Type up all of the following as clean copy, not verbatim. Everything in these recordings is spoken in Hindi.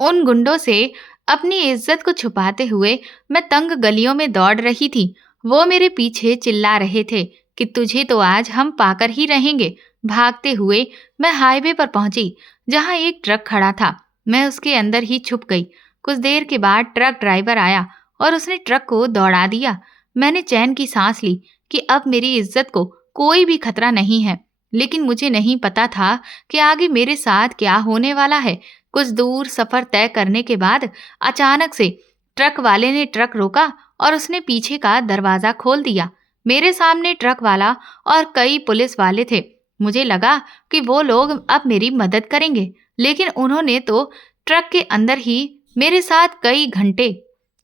उन गुंडों से अपनी इज्जत को छुपाते हुए मैं तंग गलियों में दौड़ रही थी। वो मेरे पीछे चिल्ला रहे थे कि तुझे तो आज हम पाकर ही रहेंगे। भागते हुए मैं हाईवे पर पहुंची, जहां एक ट्रक खड़ा था। मैं उसके अंदर ही छुप गई। कुछ देर के बाद ट्रक ड्राइवर आया और उसने ट्रक को दौड़ा दिया। मैंने चैन की सांस ली कि अब मेरी इज्जत को कोई भी खतरा नहीं है। लेकिन मुझे नहीं पता था कि आगे मेरे साथ क्या होने वाला है। कुछ दूर सफर तय करने के बाद अचानक से ट्रक वाले ने ट्रक रोका और उसने पीछे का दरवाजा खोल दिया। मेरे सामने ट्रक वाला और कई पुलिस वाले थे। मुझे लगा कि वो लोग अब मेरी मदद करेंगे, लेकिन उन्होंने तो ट्रक के अंदर ही मेरे साथ कई घंटे।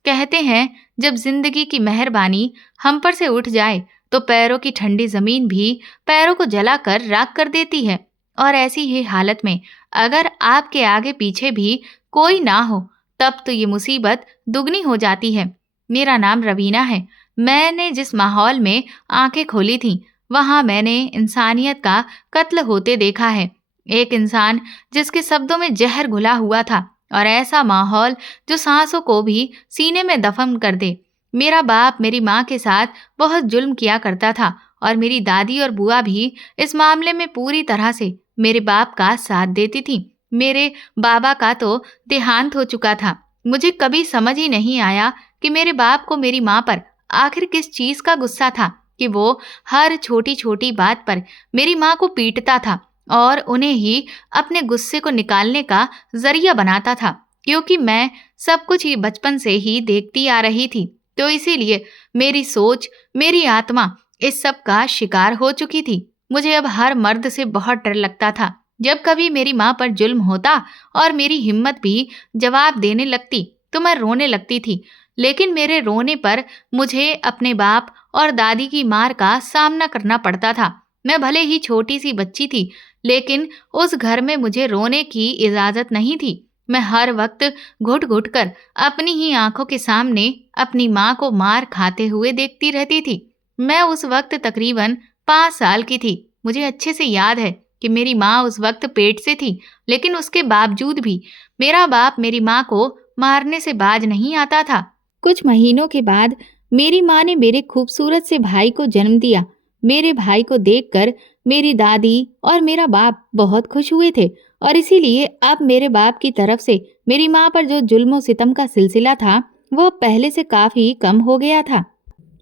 कहते हैं, जब जिंदगी की मेहरबानी हम पर से उठ जाए तो पैरों की ठंडी जमीन भी पैरों को जलाकर राख कर देती है। और ऐसी ही हालत में अगर आपके आगे पीछे भी कोई ना हो, तब तो ये मुसीबत दुगनी हो जाती है। मेरा नाम रवीना है। मैंने जिस माहौल में आंखें खोली थीं, वहां मैंने इंसानियत का कत्ल होते देखा है। एक इंसान जिसके शब्दों में जहर घुला हुआ था, और ऐसा माहौल जो सांसों को भी सीने में दफन कर दे। मेरा बाप मेरी माँ के साथ बहुत जुल्म किया करता था, और मेरी दादी और बुआ भी इस मामले में पूरी तरह से मेरे बाप का साथ देती थी। मेरे बाबा का तो देहांत हो चुका था। मुझे कभी समझ ही नहीं आया कि मेरे बाप को मेरी माँ पर आखिर किस चीज का गुस्सा था कि वो हर छोटी छोटी बात पर मेरी माँ को पीटता था और उन्हें ही अपने गुस्से को निकालने का जरिया बनाता था। क्योंकि मैं सब कुछ ही बचपन से ही देखती आ रही थी, तो इसीलिए मेरी सोच, मेरी आत्मा इस सब का शिकार हो चुकी थी। मुझे अब हर मर्द से बहुत डर लगता था। जब कभी मेरी माँ पर जुल्म होता और मेरी हिम्मत भी जवाब देने लगती तो मैं रोने लगती थी। लेकिन मेरे रोने पर मुझे अपने बाप और दादी की मार का सामना करना पड़ता था। मैं भले ही छोटी सी बच्ची थी, लेकिन उस घर में मुझे रोने की इजाजत नहीं थी। मैं हर वक्त घुट घुट कर अपनी ही आंखों के सामने अपनी माँ को मार खाते हुए देखती रहती थी। मैं उस वक्त तकरीबन 5 साल की थी। मुझे अच्छे से याद है कि मेरी माँ उस वक्त पेट से थी, लेकिन उसके बावजूद भी मेरा बाप मेरी माँ को मारने से बाज नहीं आता था। कुछ महीनों के बाद मेरी माँ ने मेरे खूबसूरत से भाई को जन्म दिया। मेरे भाई को देखकर मेरी दादी और मेरा बाप बहुत खुश हुए थे, और इसीलिए अब मेरे बाप की तरफ से मेरी माँ पर जो जुल्म सितम का सिलसिला था, वो पहले से काफी कम हो गया था।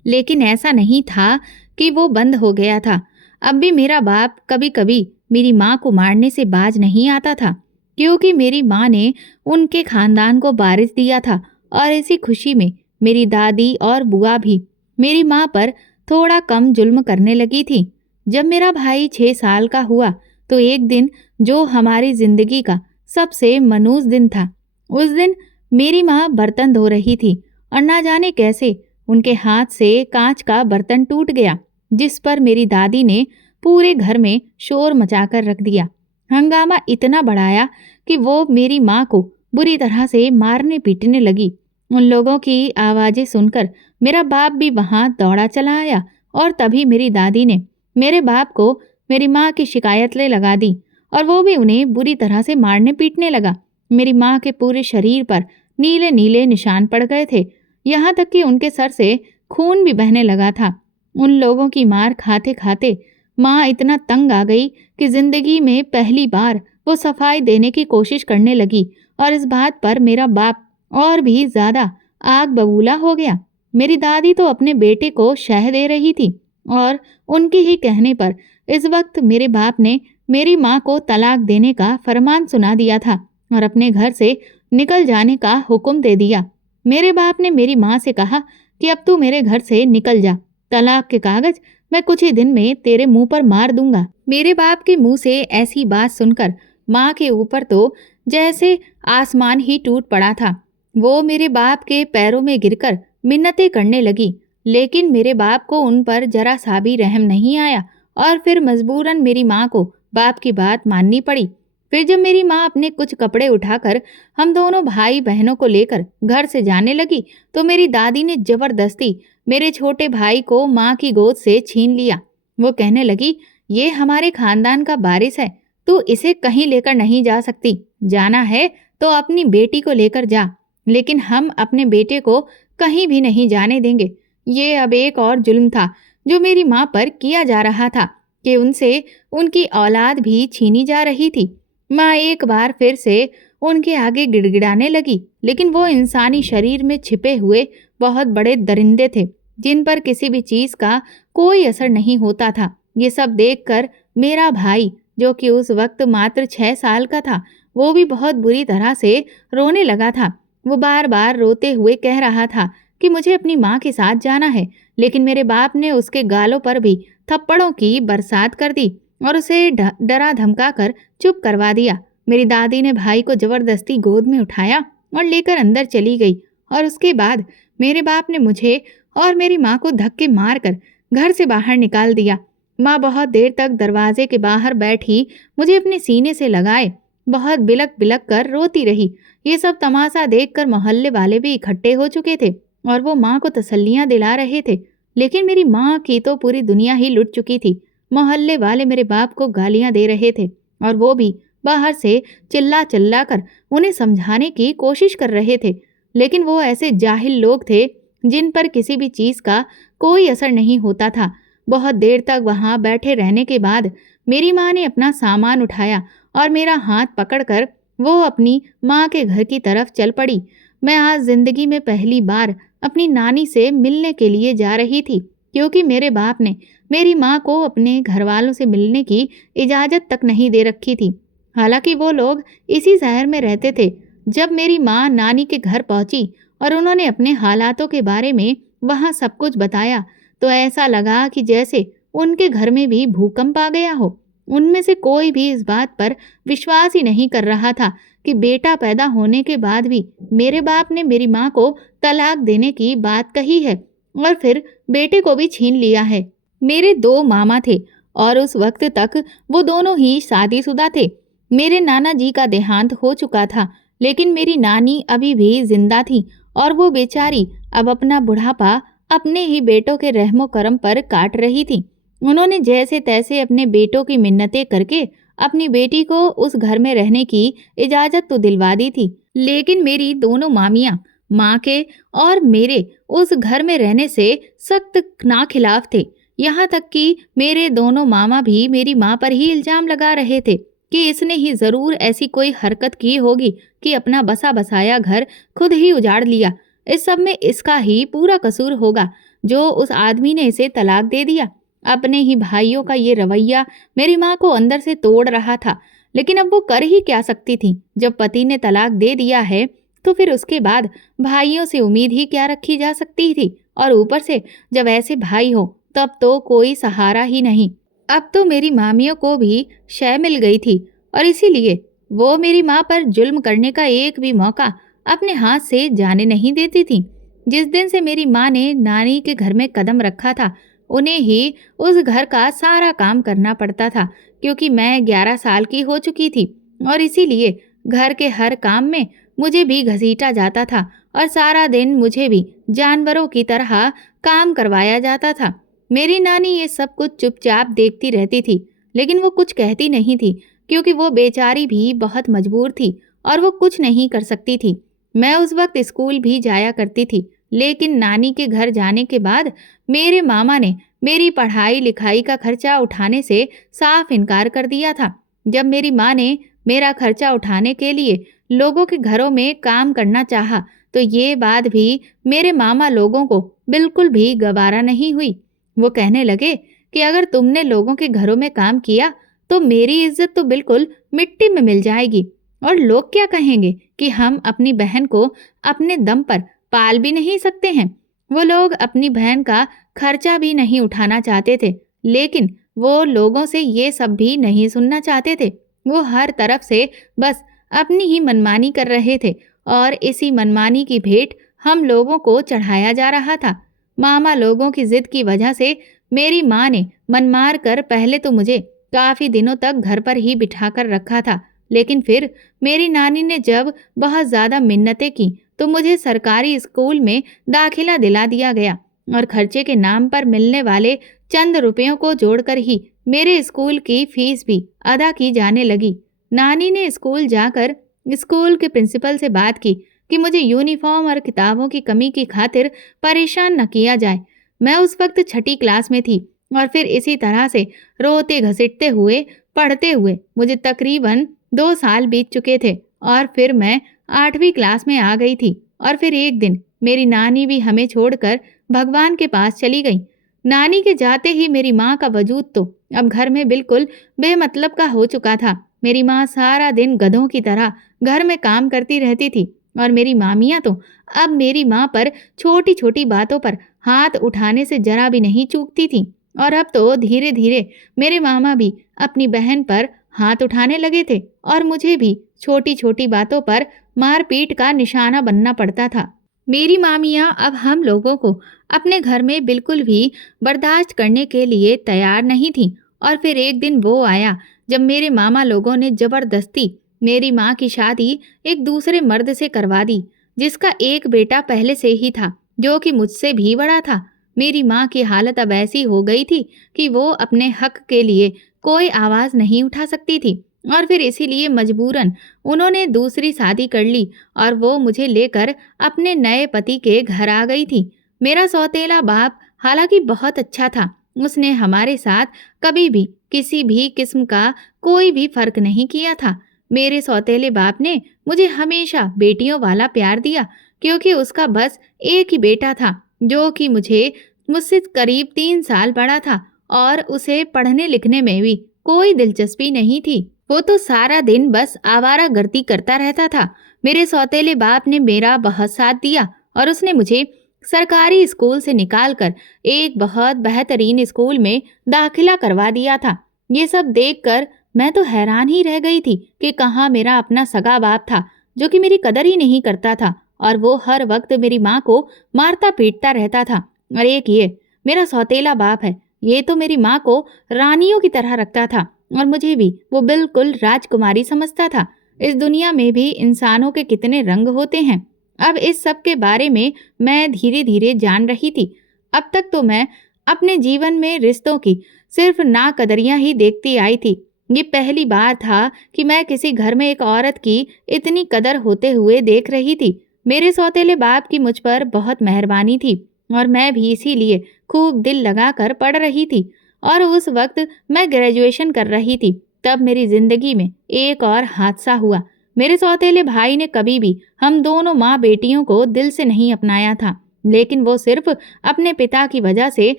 लेकिन ऐसा नहीं था कि वो बंद हो गया था। अब भी मेरा बाप कभी कभी मेरी माँ को मारने से बाज नहीं आता था, क्योंकि मेरी माँ ने उनके खानदान को वारिस दिया था। और इसी खुशी में मेरी दादी और बुआ भी मेरी माँ पर थोड़ा कम जुल्म करने लगी थी। जब मेरा भाई 6 साल का हुआ तो एक दिन जो हमारी जिंदगी का सबसे मनूस दिन था, उस दिन मेरी माँ बर्तन धो रही थी और ना जाने कैसे उनके हाथ से कांच का बर्तन टूट गया, जिस पर मेरी दादी ने पूरे घर में शोर मचाकर रख दिया। हंगामा इतना बढ़ाया कि वो मेरी माँ को बुरी तरह से मारने पीटने लगी। उन लोगों की आवाजें सुनकर मेरा बाप भी वहां दौड़ा चला आया, और तभी मेरी दादी ने मेरे बाप को मेरी माँ की शिकायतें लगा दी, और वो भी उन्हें बुरी तरह से मारने पीटने लगा। मेरी माँ के पूरे शरीर पर नीले नीले निशान पड़ गए थे, यहाँ तक कि उनके सर से खून भी बहने लगा था। उन लोगों की मार खाते खाते माँ इतना तंग आ गई कि जिंदगी में पहली बार वो सफाई देने की कोशिश करने लगी, और इस बात पर मेरा बाप और भी ज्यादा आग बबूला हो गया। मेरी दादी तो अपने बेटे को शह दे रही थी, और उनके ही कहने पर इस वक्त मेरे बाप ने मेरी माँ को तलाक देने का फरमान सुना दिया था और अपने घर से निकल जाने का हुक्म दे दिया। मेरे बाप ने मेरी माँ से कहा कि अब तू मेरे घर से निकल जा, तलाक के कागज मैं कुछ ही दिन में तेरे मुंह पर मार दूंगा। मेरे बाप के मुंह से ऐसी बात सुनकर माँ के ऊपर तो जैसे आसमान ही टूट पड़ा था। वो मेरे बाप के पैरों में गिरकर मिन्नतें करने लगी, लेकिन मेरे बाप को उन पर जरा सा भी रहम नहीं आया, और फिर मजबूरन मेरी माँ को बाप की बात माननी पड़ी। फिर जब मेरी माँ अपने कुछ कपड़े उठाकर हम दोनों भाई बहनों को लेकर घर से जाने लगी, तो मेरी दादी ने जबरदस्ती मेरे छोटे भाई को माँ की गोद से छीन लिया। वो कहने लगी, ये हमारे खानदान का वारिस है, तू इसे कहीं लेकर नहीं जा सकती, जाना है तो अपनी बेटी को लेकर जा, लेकिन हम अपने बेटे को कहीं भी नहीं जाने देंगे। ये अब एक और जुल्म था जो मेरी माँ पर किया जा रहा था कि उनसे उनकी औलाद भी छीनी जा रही थी। माँ एक बार फिर से उनके आगे गिड़गिड़ाने लगी, लेकिन वो इंसानी शरीर में छिपे हुए बहुत बड़े दरिंदे थे जिन पर किसी भी चीज का कोई असर नहीं होता था। ये सब देखकर मेरा भाई, जो कि उस वक्त मात्र 6 साल का था, वो भी बहुत बुरी तरह से रोने लगा था। वो बार बार रोते हुए कह रहा था कि मुझे अपनी माँ के साथ जाना है, लेकिन मेरे बाप ने उसके गालों पर भी थप्पड़ों की बरसात कर दी और उसे डरा धमका कर चुप करवा दिया। मेरी दादी ने भाई को जबरदस्ती गोद में उठाया और लेकर अंदर चली गई और उसके बाद मेरे बाप ने मुझे और मेरी माँ को धक्के मारकर घर से बाहर निकाल दिया। माँ बहुत देर तक दरवाजे के बाहर बैठी मुझे अपने सीने से लगाए बहुत बिलक बिलक कर रोती रही। ये सब तमाशा देखकर मोहल्ले वाले भी इकट्ठे हो चुके थे और वो माँ को तसल्लियां दिला रहे थे, लेकिन मेरी माँ की तो पूरी दुनिया ही लुट चुकी थी। मोहल्ले वाले मेरे बाप को गालियां दे रहे थे और वो भी बाहर से चिल्ला चिल्ला कर उन्हें समझाने की कोशिश कर रहे थे, लेकिन वो ऐसे जाहिल लोग थे जिन पर किसी भी चीज़ का कोई असर नहीं होता था। बहुत देर तक वहाँ बैठे रहने के बाद मेरी माँ ने अपना सामान उठाया और मेरा हाथ पकड़कर वो अपनी माँ के घर की तरफ चल पड़ी। मैं आज ज़िंदगी में पहली बार अपनी नानी से मिलने के लिए जा रही थी, क्योंकि मेरे बाप ने मेरी माँ को अपने घर वालों से मिलने की इजाज़त तक नहीं दे रखी थी। हालांकि वो लोग इसी शहर में रहते थे। जब मेरी माँ नानी के घर पहुंची और उन्होंने अपने हालातों के बारे में वहाँ सब कुछ बताया, तो ऐसा लगा कि जैसे उनके घर में भी भूकंप आ गया हो। उनमें से कोई भी इस बात पर विश्वास ही नहीं कर रहा था कि बेटा पैदा होने के बाद भी मेरे बाप ने मेरी माँ को तलाक देने की बात कही है और फिर बेटे को भी छीन लिया है। मेरे 2 मामा थे और उस वक्त तक वो दोनों ही शादीशुदा थे। मेरे नाना जी का देहांत हो चुका था, लेकिन मेरी नानी अभी भी जिंदा थी और वो बेचारी अब अपना बुढ़ापा अपने ही बेटों के रहमो करम पर काट रही थी। उन्होंने जैसे तैसे अपने बेटों की मिन्नतें करके अपनी बेटी को उस घर में रहने की इजाजत तो दिलवा दी थी, लेकिन मेरी दोनों मामियां माँ के और मेरे उस घर में रहने से सख्त नाखिलाफ थे। यहाँ तक कि मेरे दोनों मामा भी मेरी माँ पर ही इल्जाम लगा रहे थे कि इसने ही जरूर ऐसी कोई हरकत की होगी कि अपना बसा बसाया घर खुद ही उजाड़ लिया। इस सब में इसका ही पूरा कसूर होगा जो उस आदमी ने इसे तलाक दे दिया। अपने ही भाइयों का ये रवैया मेरी माँ को अंदर से तोड़ रहा था, लेकिन अब वो कर ही क्या सकती थी। जब पति ने तलाक दे दिया है तो फिर उसके बाद भाइयों से उम्मीद ही क्या रखी जा सकती थी, और ऊपर से जब ऐसे भाई हो तब तो कोई सहारा ही नहीं। अब तो मेरी मामियों को भी शय मिल गई थी और इसीलिए वो मेरी माँ पर जुल्म करने का एक भी मौका अपने हाथ से जाने नहीं देती थी। जिस दिन से मेरी माँ ने नानी के घर में कदम रखा था, उन्हें ही उस घर का सारा काम करना पड़ता था, क्योंकि मैं 11 साल की हो चुकी थी और इसीलिए घर के हर काम में मुझे भी घसीटा जाता था और सारा दिन मुझे भी जानवरों की तरह काम करवाया जाता था। मेरी नानी ये सब कुछ चुपचाप देखती रहती थी, लेकिन वो कुछ कहती नहीं थी, क्योंकि वो बेचारी भी बहुत मजबूर थी और वो कुछ नहीं कर सकती थी। मैं उस वक्त स्कूल भी जाया करती थी, लेकिन नानी के घर जाने के बाद मेरे मामा ने मेरी पढ़ाई लिखाई का खर्चा उठाने से साफ इनकार कर दिया था। जब मेरी माँ ने मेरा खर्चा उठाने के लिए लोगों के घरों में काम करना चाहा, तो ये बात भी मेरे मामा लोगों को बिल्कुल भी गवारा नहीं हुई। वो कहने लगे कि अगर तुमने लोगों के घरों में काम किया तो मेरी इज्जत तो बिल्कुल मिट्टी में मिल जाएगी, और लोग क्या कहेंगे कि हम अपनी बहन को अपने दम पर पाल भी नहीं सकते हैं। वो लोग अपनी बहन का खर्चा भी नहीं उठाना चाहते थे, लेकिन वो लोगों से ये सब भी नहीं सुनना चाहते थे। वो हर तरफ से बस अपनी ही मनमानी कर रहे थे और इसी मनमानी की भेंट हम लोगों को चढ़ाया जा रहा था। मामा लोगों की जिद की वजह से मेरी माँ ने मन मार कर पहले तो मुझे काफी दिनों तक घर पर ही बिठा कर रखा था, लेकिन फिर मेरी नानी ने जब बहुत ज्यादा मिन्नतें की तो मुझे सरकारी स्कूल में दाखिला दिला दिया गया और खर्चे के नाम पर मिलने वाले चंद रुपयों को जोड़कर ही मेरे स्कूल की फीस भी अदा की जाने लगी। नानी ने स्कूल जाकर स्कूल के प्रिंसिपल से बात की कि मुझे यूनिफॉर्म और किताबों की कमी की खातिर परेशान न किया जाए। मैं उस वक्त छठी क्लास में थी और फिर इसी तरह से रोते घसीटते हुए पढ़ते हुए मुझे तकरीबन 2 साल बीत चुके थे और फिर मैं 8वीं क्लास में आ गई थी। और फिर एक दिन मेरी नानी भी हमें छोड़कर भगवान के पास चली गई। नानी के जाते ही मेरी माँ का वजूद तो अब घर में बिल्कुल बेमतलब का हो चुका था। मेरी माँ सारा दिन गधों की तरह घर में काम करती रहती थी और मेरी मामियाँ तो अब मेरी माँ पर छोटी छोटी बातों पर हाथ उठाने से जरा भी नहीं चूकती थी। और अब तो धीरे धीरे मेरे मामा भी अपनी बहन पर हाथ उठाने लगे थे और मुझे भी छोटी छोटी बातों पर मारपीट का निशाना बनना पड़ता था। मेरी मामियाँ अब हम लोगों को अपने घर में बिल्कुल भी बर्दाश्त करने के लिए तैयार नहीं थी। और फिर एक दिन वो आया जब मेरे मामा लोगों ने जबरदस्ती मेरी माँ की शादी एक दूसरे मर्द से करवा दी, जिसका एक बेटा पहले से ही था जो कि मुझसे भी बड़ा था। मेरी माँ की हालत अब ऐसी हो गई थी कि वो अपने हक के लिए कोई आवाज़ नहीं उठा सकती थी और फिर इसीलिए मजबूरन उन्होंने दूसरी शादी कर ली और वो मुझे लेकर अपने नए पति के घर आ गई थी। मेरा सौतेला बाप हालांकि बहुत अच्छा था। उसने हमारे साथ कभी भी किसी भी किस्म का कोई भी फर्क नहीं किया था। मेरे सौतेले बाप ने मुझे हमेशा बेटियों वाला प्यार दिया क्योंकि उसका बस एक ही बेटा था जो कि मुझसे करीब 3 साल बड़ा था और उसे पढ़ने लिखने में भी कोई दिलचस्पी नहीं थी। वो तो सारा दिन बस आवारागर्दी करता रहता था। मेरे सौतेले बाप ने मेरा बहुत साथ दिया और उसने मुझे सरकारी स्कूल से निकालकर एक बहुत बेहतरीन स्कूल में दाखिला करवा दिया था। ये सब देखकर मैं तो हैरान ही रह गई थी कि कहाँ मेरा अपना सगा बाप था जो कि मेरी कदर ही नहीं करता था और वो हर वक्त मेरी माँ को मारता पीटता रहता था। और एक ये मेरा सौतेला बाप है, ये तो मेरी माँ को रानियों की तरह रखता था और मुझे भी वो बिल्कुल राजकुमारी समझता था। इस दुनिया में भी इंसानों के कितने रंग होते हैं, अब इस सब के बारे में मैं धीरे धीरे जान रही थी। अब तक तो मैं अपने जीवन में रिश्तों की सिर्फ नाकदरियां ही देखती आई थी। ये पहली बार था कि मैं किसी घर में एक औरत की इतनी कदर होते हुए देख रही थी। मेरे सौतेले बाप की मुझ पर बहुत मेहरबानी थी और मैं भी इसीलिए खूब दिल लगाकर पढ़ रही थी। और उस वक्त मैं ग्रेजुएशन कर रही थी। तब मेरी जिंदगी में एक और हादसा हुआ। मेरे सौतेले भाई ने कभी भी हम दोनों माँ बेटियों को दिल से नहीं अपनाया था, लेकिन वो सिर्फ अपने पिता की वजह से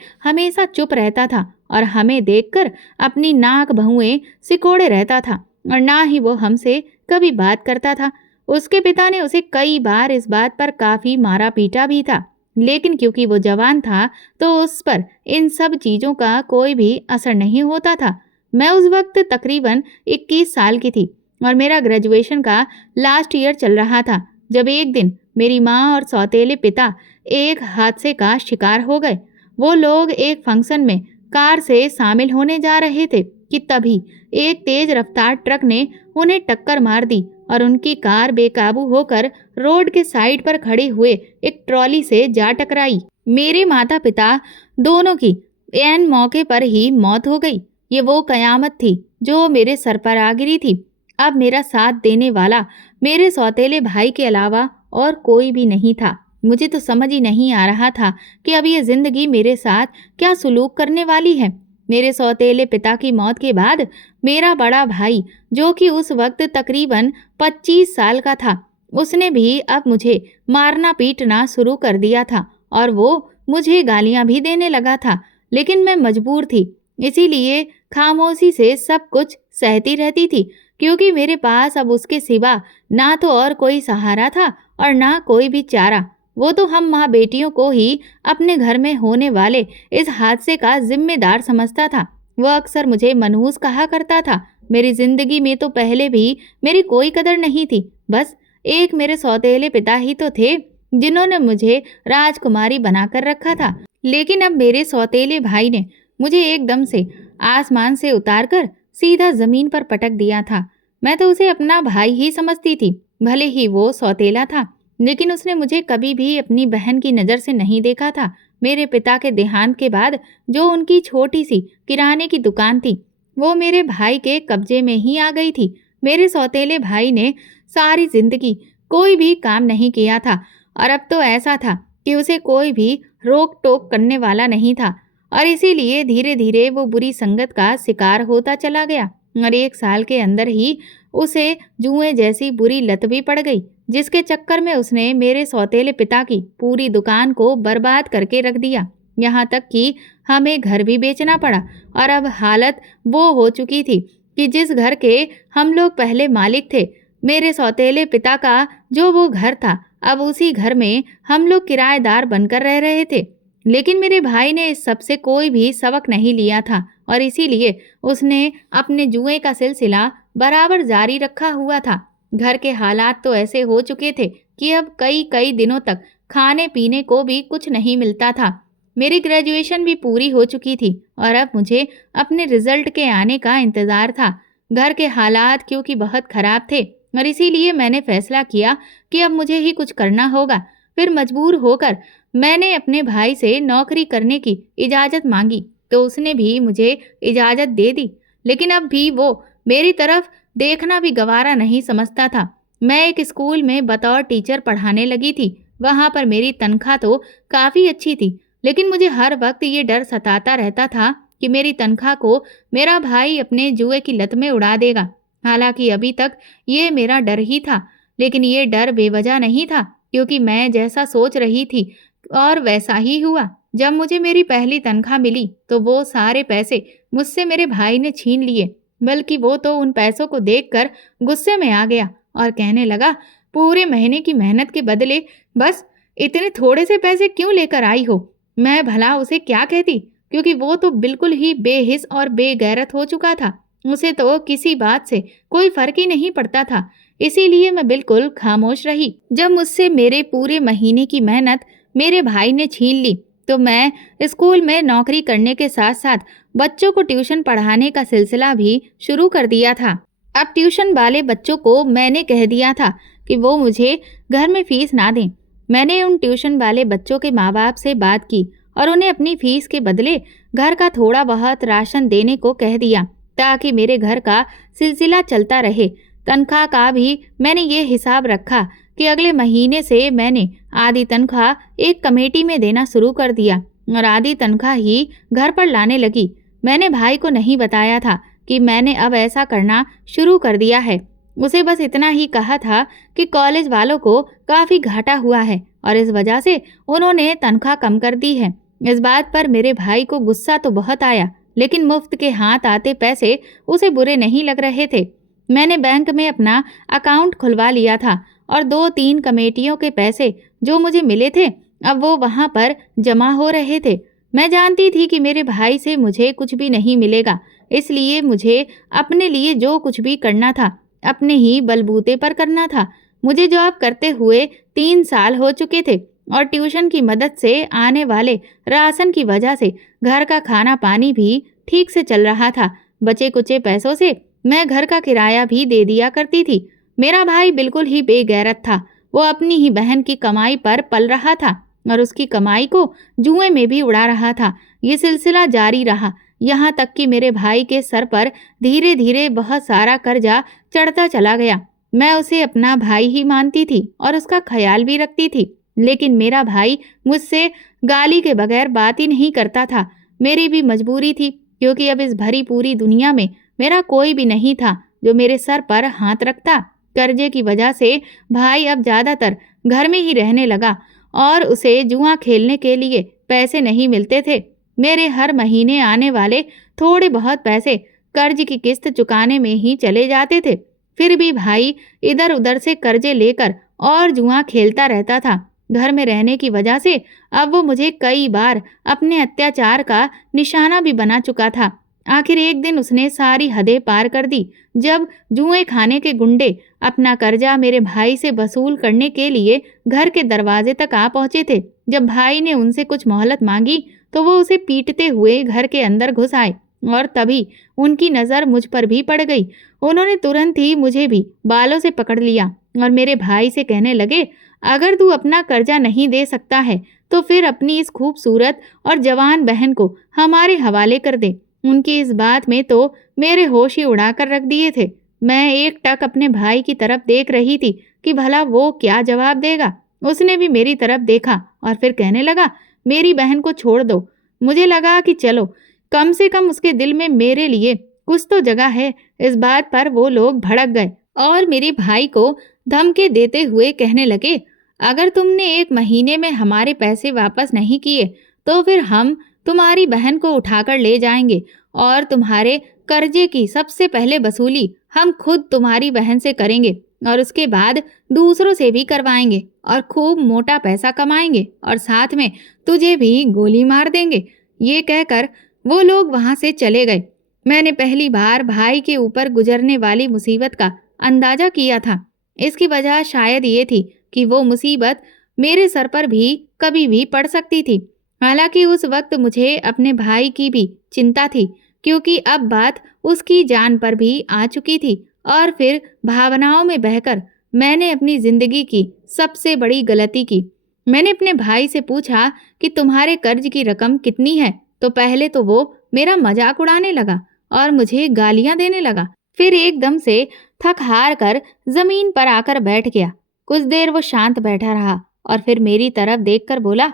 हमेशा चुप रहता था और हमें देखकर अपनी नाक भौएं सिकोड़े रहता था और ना ही वो हमसे कभी बात करता था। उसके पिता ने उसे कई बार इस बात पर काफी मारा पीटा भी था, लेकिन क्योंकि वो जवान था तो उस पर इन सब चीजों का कोई भी असर नहीं होता था। मैं उस वक्त तकरीबन 21 साल की थी और मेरा ग्रेजुएशन का लास्ट ईयर चल रहा था जब एक दिन मेरी माँ और सौतेले पिता एक हादसे का शिकार हो गए। वो लोग एक फंक्शन में कार से शामिल होने जा रहे थे कि तभी एक तेज रफ्तार ट्रक ने उन्हें टक्कर मार दी और उनकी कार बेकाबू होकर रोड के साइड पर खड़े हुए एक ट्रॉली से जा टकराई। मेरे माता पिता दोनों की ऐन मौके पर ही मौत हो गई। ये वो कयामत थी जो मेरे सर पर आ गिरी थी। अब मेरा साथ देने वाला मेरे सौतेले भाई के अलावा और कोई भी नहीं था। मुझे तो समझ ही नहीं आ रहा था कि अब ये जिंदगी मेरे साथ क्या सुलूक करने वाली है। मेरे सौतेले पिता की मौत के बाद मेरा बड़ा भाई जो कि उस वक्त तकरीबन 25 साल का था, उसने भी अब मुझे मारना पीटना शुरू कर दिया था और वो मुझे गालियां भी देने लगा था। लेकिन मैं मजबूर थी, इसीलिए खामोशी से सब कुछ सहती रहती थी क्योंकि मेरे पास अब उसके सिवा ना तो और कोई सहारा था और ना कोई भी चारा। वो तो हम माँ बेटियों को ही अपने घर में होने वाले इस हादसे का जिम्मेदार समझता था। वो अक्सर मुझे मनहूस कहा करता था। मेरी जिंदगी में तो पहले भी मेरी कोई कदर नहीं थी, बस एक मेरे सौतेले पिता ही तो थे जिन्होंने मुझे राजकुमारी बनाकर रखा था। लेकिन अब मेरे सौतेले भाई ने मुझे एकदम से आसमान से उतारकर सीधा जमीन पर पटक दिया था। मैं तो उसे अपना भाई ही समझती थी, भले ही वो सौतेला था, लेकिन उसने मुझे कभी भी अपनी बहन की नज़र से नहीं देखा था। मेरे पिता के देहांत के बाद जो उनकी छोटी सी किराने की दुकान थी वो मेरे भाई के कब्जे में ही आ गई थी। मेरे सौतेले भाई ने सारी जिंदगी कोई भी काम नहीं किया था और अब तो ऐसा था कि उसे कोई भी रोक टोक करने वाला नहीं था और इसीलिए धीरे धीरे वो बुरी संगत का शिकार होता चला गया और 1 साल के अंदर ही उसे जुए जैसी बुरी लत भी पड़ गई, जिसके चक्कर में उसने मेरे सौतेले पिता की पूरी दुकान को बर्बाद करके रख दिया। यहाँ तक कि हमें घर भी बेचना पड़ा और अब हालत वो हो चुकी थी कि जिस घर के हम लोग पहले मालिक थे, मेरे सौतेले पिता का जो वो घर था, अब उसी घर में हम लोग किराएदार बनकर रह रहे थे। लेकिन मेरे भाई ने इस सब से कोई भी सबक नहीं लिया था और इसीलिए उसने अपने जुए का सिलसिला बराबर जारी रखा हुआ था। घर के हालात तो ऐसे हो चुके थे कि अब कई कई दिनों तक खाने पीने को भी कुछ नहीं मिलता था। मेरी ग्रेजुएशन भी पूरी हो चुकी थी और अब मुझे अपने रिजल्ट के आने का इंतज़ार था। घर के हालात क्योंकि बहुत ख़राब थे और इसीलिए मैंने फैसला किया कि अब मुझे ही कुछ करना होगा। फिर मजबूर होकर मैंने अपने भाई से नौकरी करने की इजाज़त मांगी तो उसने भी मुझे इजाज़त दे दी, लेकिन अब भी वो मेरी तरफ देखना भी गवारा नहीं समझता था। मैं एक स्कूल में बतौर टीचर पढ़ाने लगी थी। वहाँ पर मेरी तनख्वाह तो काफ़ी अच्छी थी, लेकिन मुझे हर वक्त ये डर सताता रहता था कि मेरी तनख्वाह को मेरा भाई अपने जुए की लत में उड़ा देगा। हालांकि अभी तक ये मेरा डर ही था, लेकिन ये डर बेवजह नहीं था, क्योंकि मैं जैसा सोच रही थी और वैसा ही हुआ। जब मुझे मेरी पहली तनख्वाह मिली तो वो सारे पैसे मुझसे मेरे भाई ने छीन लिए, बल्कि वो तो उन पैसों को देखकर गुस्से में आ गया और कहने लगा, पूरे महीने की मेहनत के बदले बस इतने थोड़े से पैसे क्यों लेकर आई हो। मैं भला उसे क्या कहती, क्योंकि वो तो बिल्कुल ही बेहिस और बेगैरत हो चुका था। उसे तो किसी बात से कोई फर्क ही नहीं पड़ता था। इसीलिए मैं बिल्कुल खामोश रही। जब मुझसे मेरे पूरे महीने की मेहनत मेरे भाई ने छीन ली तो मैं स्कूल में नौकरी करने के साथ साथ बच्चों को ट्यूशन पढ़ाने का सिलसिला भी शुरू कर दिया था। अब ट्यूशन वाले बच्चों को मैंने कह दिया था कि वो मुझे घर में फीस ना दें। मैंने उन ट्यूशन वाले बच्चों के माँ बाप से बात की और उन्हें अपनी फीस के बदले घर का थोड़ा बहुत राशन देने को कह दिया, ताकि मेरे घर का सिलसिला चलता रहे। तनख्वाह का भी मैंने ये हिसाब रखा कि अगले महीने से मैंने आधी तनख्वाह एक कमेटी में देना शुरू कर दिया और आधी तनख्वाह ही घर पर लाने लगी। मैंने भाई को नहीं बताया था कि मैंने अब ऐसा करना शुरू कर दिया है। उसे बस इतना ही कहा था कि कॉलेज वालों को काफ़ी घाटा हुआ है और इस वजह से उन्होंने तनख्वाह कम कर दी है। इस बात पर मेरे भाई को गुस्सा तो बहुत आया, लेकिन मुफ्त के हाथ आते पैसे उसे बुरे नहीं लग रहे थे। मैंने बैंक में अपना अकाउंट खुलवा लिया था और 2-3 कमेटियों के पैसे जो मुझे मिले थे अब वो वहाँ पर जमा हो रहे थे। मैं जानती थी कि मेरे भाई से मुझे कुछ भी नहीं मिलेगा, इसलिए मुझे अपने लिए जो कुछ भी करना था अपने ही बलबूते पर करना था। मुझे जॉब करते हुए 3 साल हो चुके थे और ट्यूशन की मदद से आने वाले राशन की वजह से घर का खाना पानी भी ठीक से चल रहा था। बचे कुचे पैसों से मैं घर का किराया भी दे दिया करती थी। मेरा भाई बिल्कुल ही बेगैरत था। वो अपनी ही बहन की कमाई पर पल रहा था और उसकी कमाई को जुए में भी उड़ा रहा था। ये सिलसिला जारी रहा, यहाँ तक कि मेरे भाई के सर पर धीरे धीरे बहुत सारा कर्जा चढ़ता चला गया। मैं उसे अपना भाई ही मानती थी और उसका ख्याल भी रखती थी, लेकिन मेरा भाई मुझसे गाली के बगैर बात ही नहीं करता था। मेरी भी मजबूरी थी, क्योंकि अब इस भरी पूरी दुनिया में मेरा कोई भी नहीं था जो मेरे सर पर हाथ रखता। कर्जे की वजह से भाई अब ज़्यादातर घर में ही रहने लगा और उसे जुआ खेलने के लिए पैसे नहीं मिलते थे। मेरे हर महीने आने वाले थोड़े बहुत पैसे कर्ज की किस्त चुकाने में ही चले जाते थे। फिर भी भाई इधर उधर से कर्जे लेकर और जुआ खेलता रहता था। घर में रहने की वजह से अब वो मुझे कई बार अपने अत्याचार का निशाना भी बना चुका था। आखिर एक दिन उसने सारी हदें पार कर दी, जब जुए खाने के गुंडे अपना कर्जा मेरे भाई से वसूल करने के लिए घर के दरवाजे तक आ पहुंचे थे। जब भाई ने उनसे कुछ मोहलत मांगी तो वो उसे पीटते हुए घर के अंदर घुस आए और तभी उनकी नज़र मुझ पर भी पड़ गई। उन्होंने तुरंत ही मुझे भी बालों से पकड़ लिया और मेरे भाई से कहने लगे, अगर तू अपना कर्जा नहीं दे सकता है तो फिर अपनी इस खूबसूरत और जवान बहन को हमारे हवाले कर दे। उनकी इस बात में तो मेरे होश ही उड़ा कर रख दिए थे। मैं एक टक अपने भाई की तरफ देख रही थी कि भला वो क्या जवाब देगा। उसने भी मेरी तरफ देखा और फिर कहने लगा, मेरी बहन को छोड़ दो। मुझे लगा कि चलो, कम से कम उसके दिल में मेरे लिए कुछ तो जगह है। इस बात पर वो लोग भड़क गए और मेरे भाई को धमके देते हुए कहने लगे, अगर तुमने 1 महीने में हमारे पैसे वापस नहीं किए तो फिर हम तुम्हारी बहन को उठाकर ले जाएंगे और तुम्हारे कर्जे की सबसे पहले वसूली हम खुद तुम्हारी बहन से करेंगे और उसके बाद दूसरों से भी करवाएंगे और खूब मोटा पैसा कमाएंगे और साथ में तुझे भी गोली मार देंगे। ये कहकर वो लोग वहां से चले गए। मैंने पहली बार भाई के ऊपर गुजरने वाली मुसीबत का अंदाजा किया था। इसकी वजह शायद ये थी कि वो मुसीबत मेरे सर पर भी कभी भी पड़ सकती थी। हालांकि उस वक्त मुझे अपने भाई की भी चिंता थी, क्योंकि अब बात उसकी जान पर भी आ चुकी थी। और फिर भावनाओं में बहकर मैंने अपनी जिंदगी की सबसे बड़ी गलती की। मैंने अपने भाई से पूछा कि तुम्हारे कर्ज की रकम कितनी है, तो पहले तो वो मेरा मजाक उड़ाने लगा और मुझे गालियां देने लगा। फिर एकदम से थक हार कर जमीन पर आकर बैठ गया। कुछ देर वो शांत बैठा रहा और फिर मेरी तरफ देखकर बोला,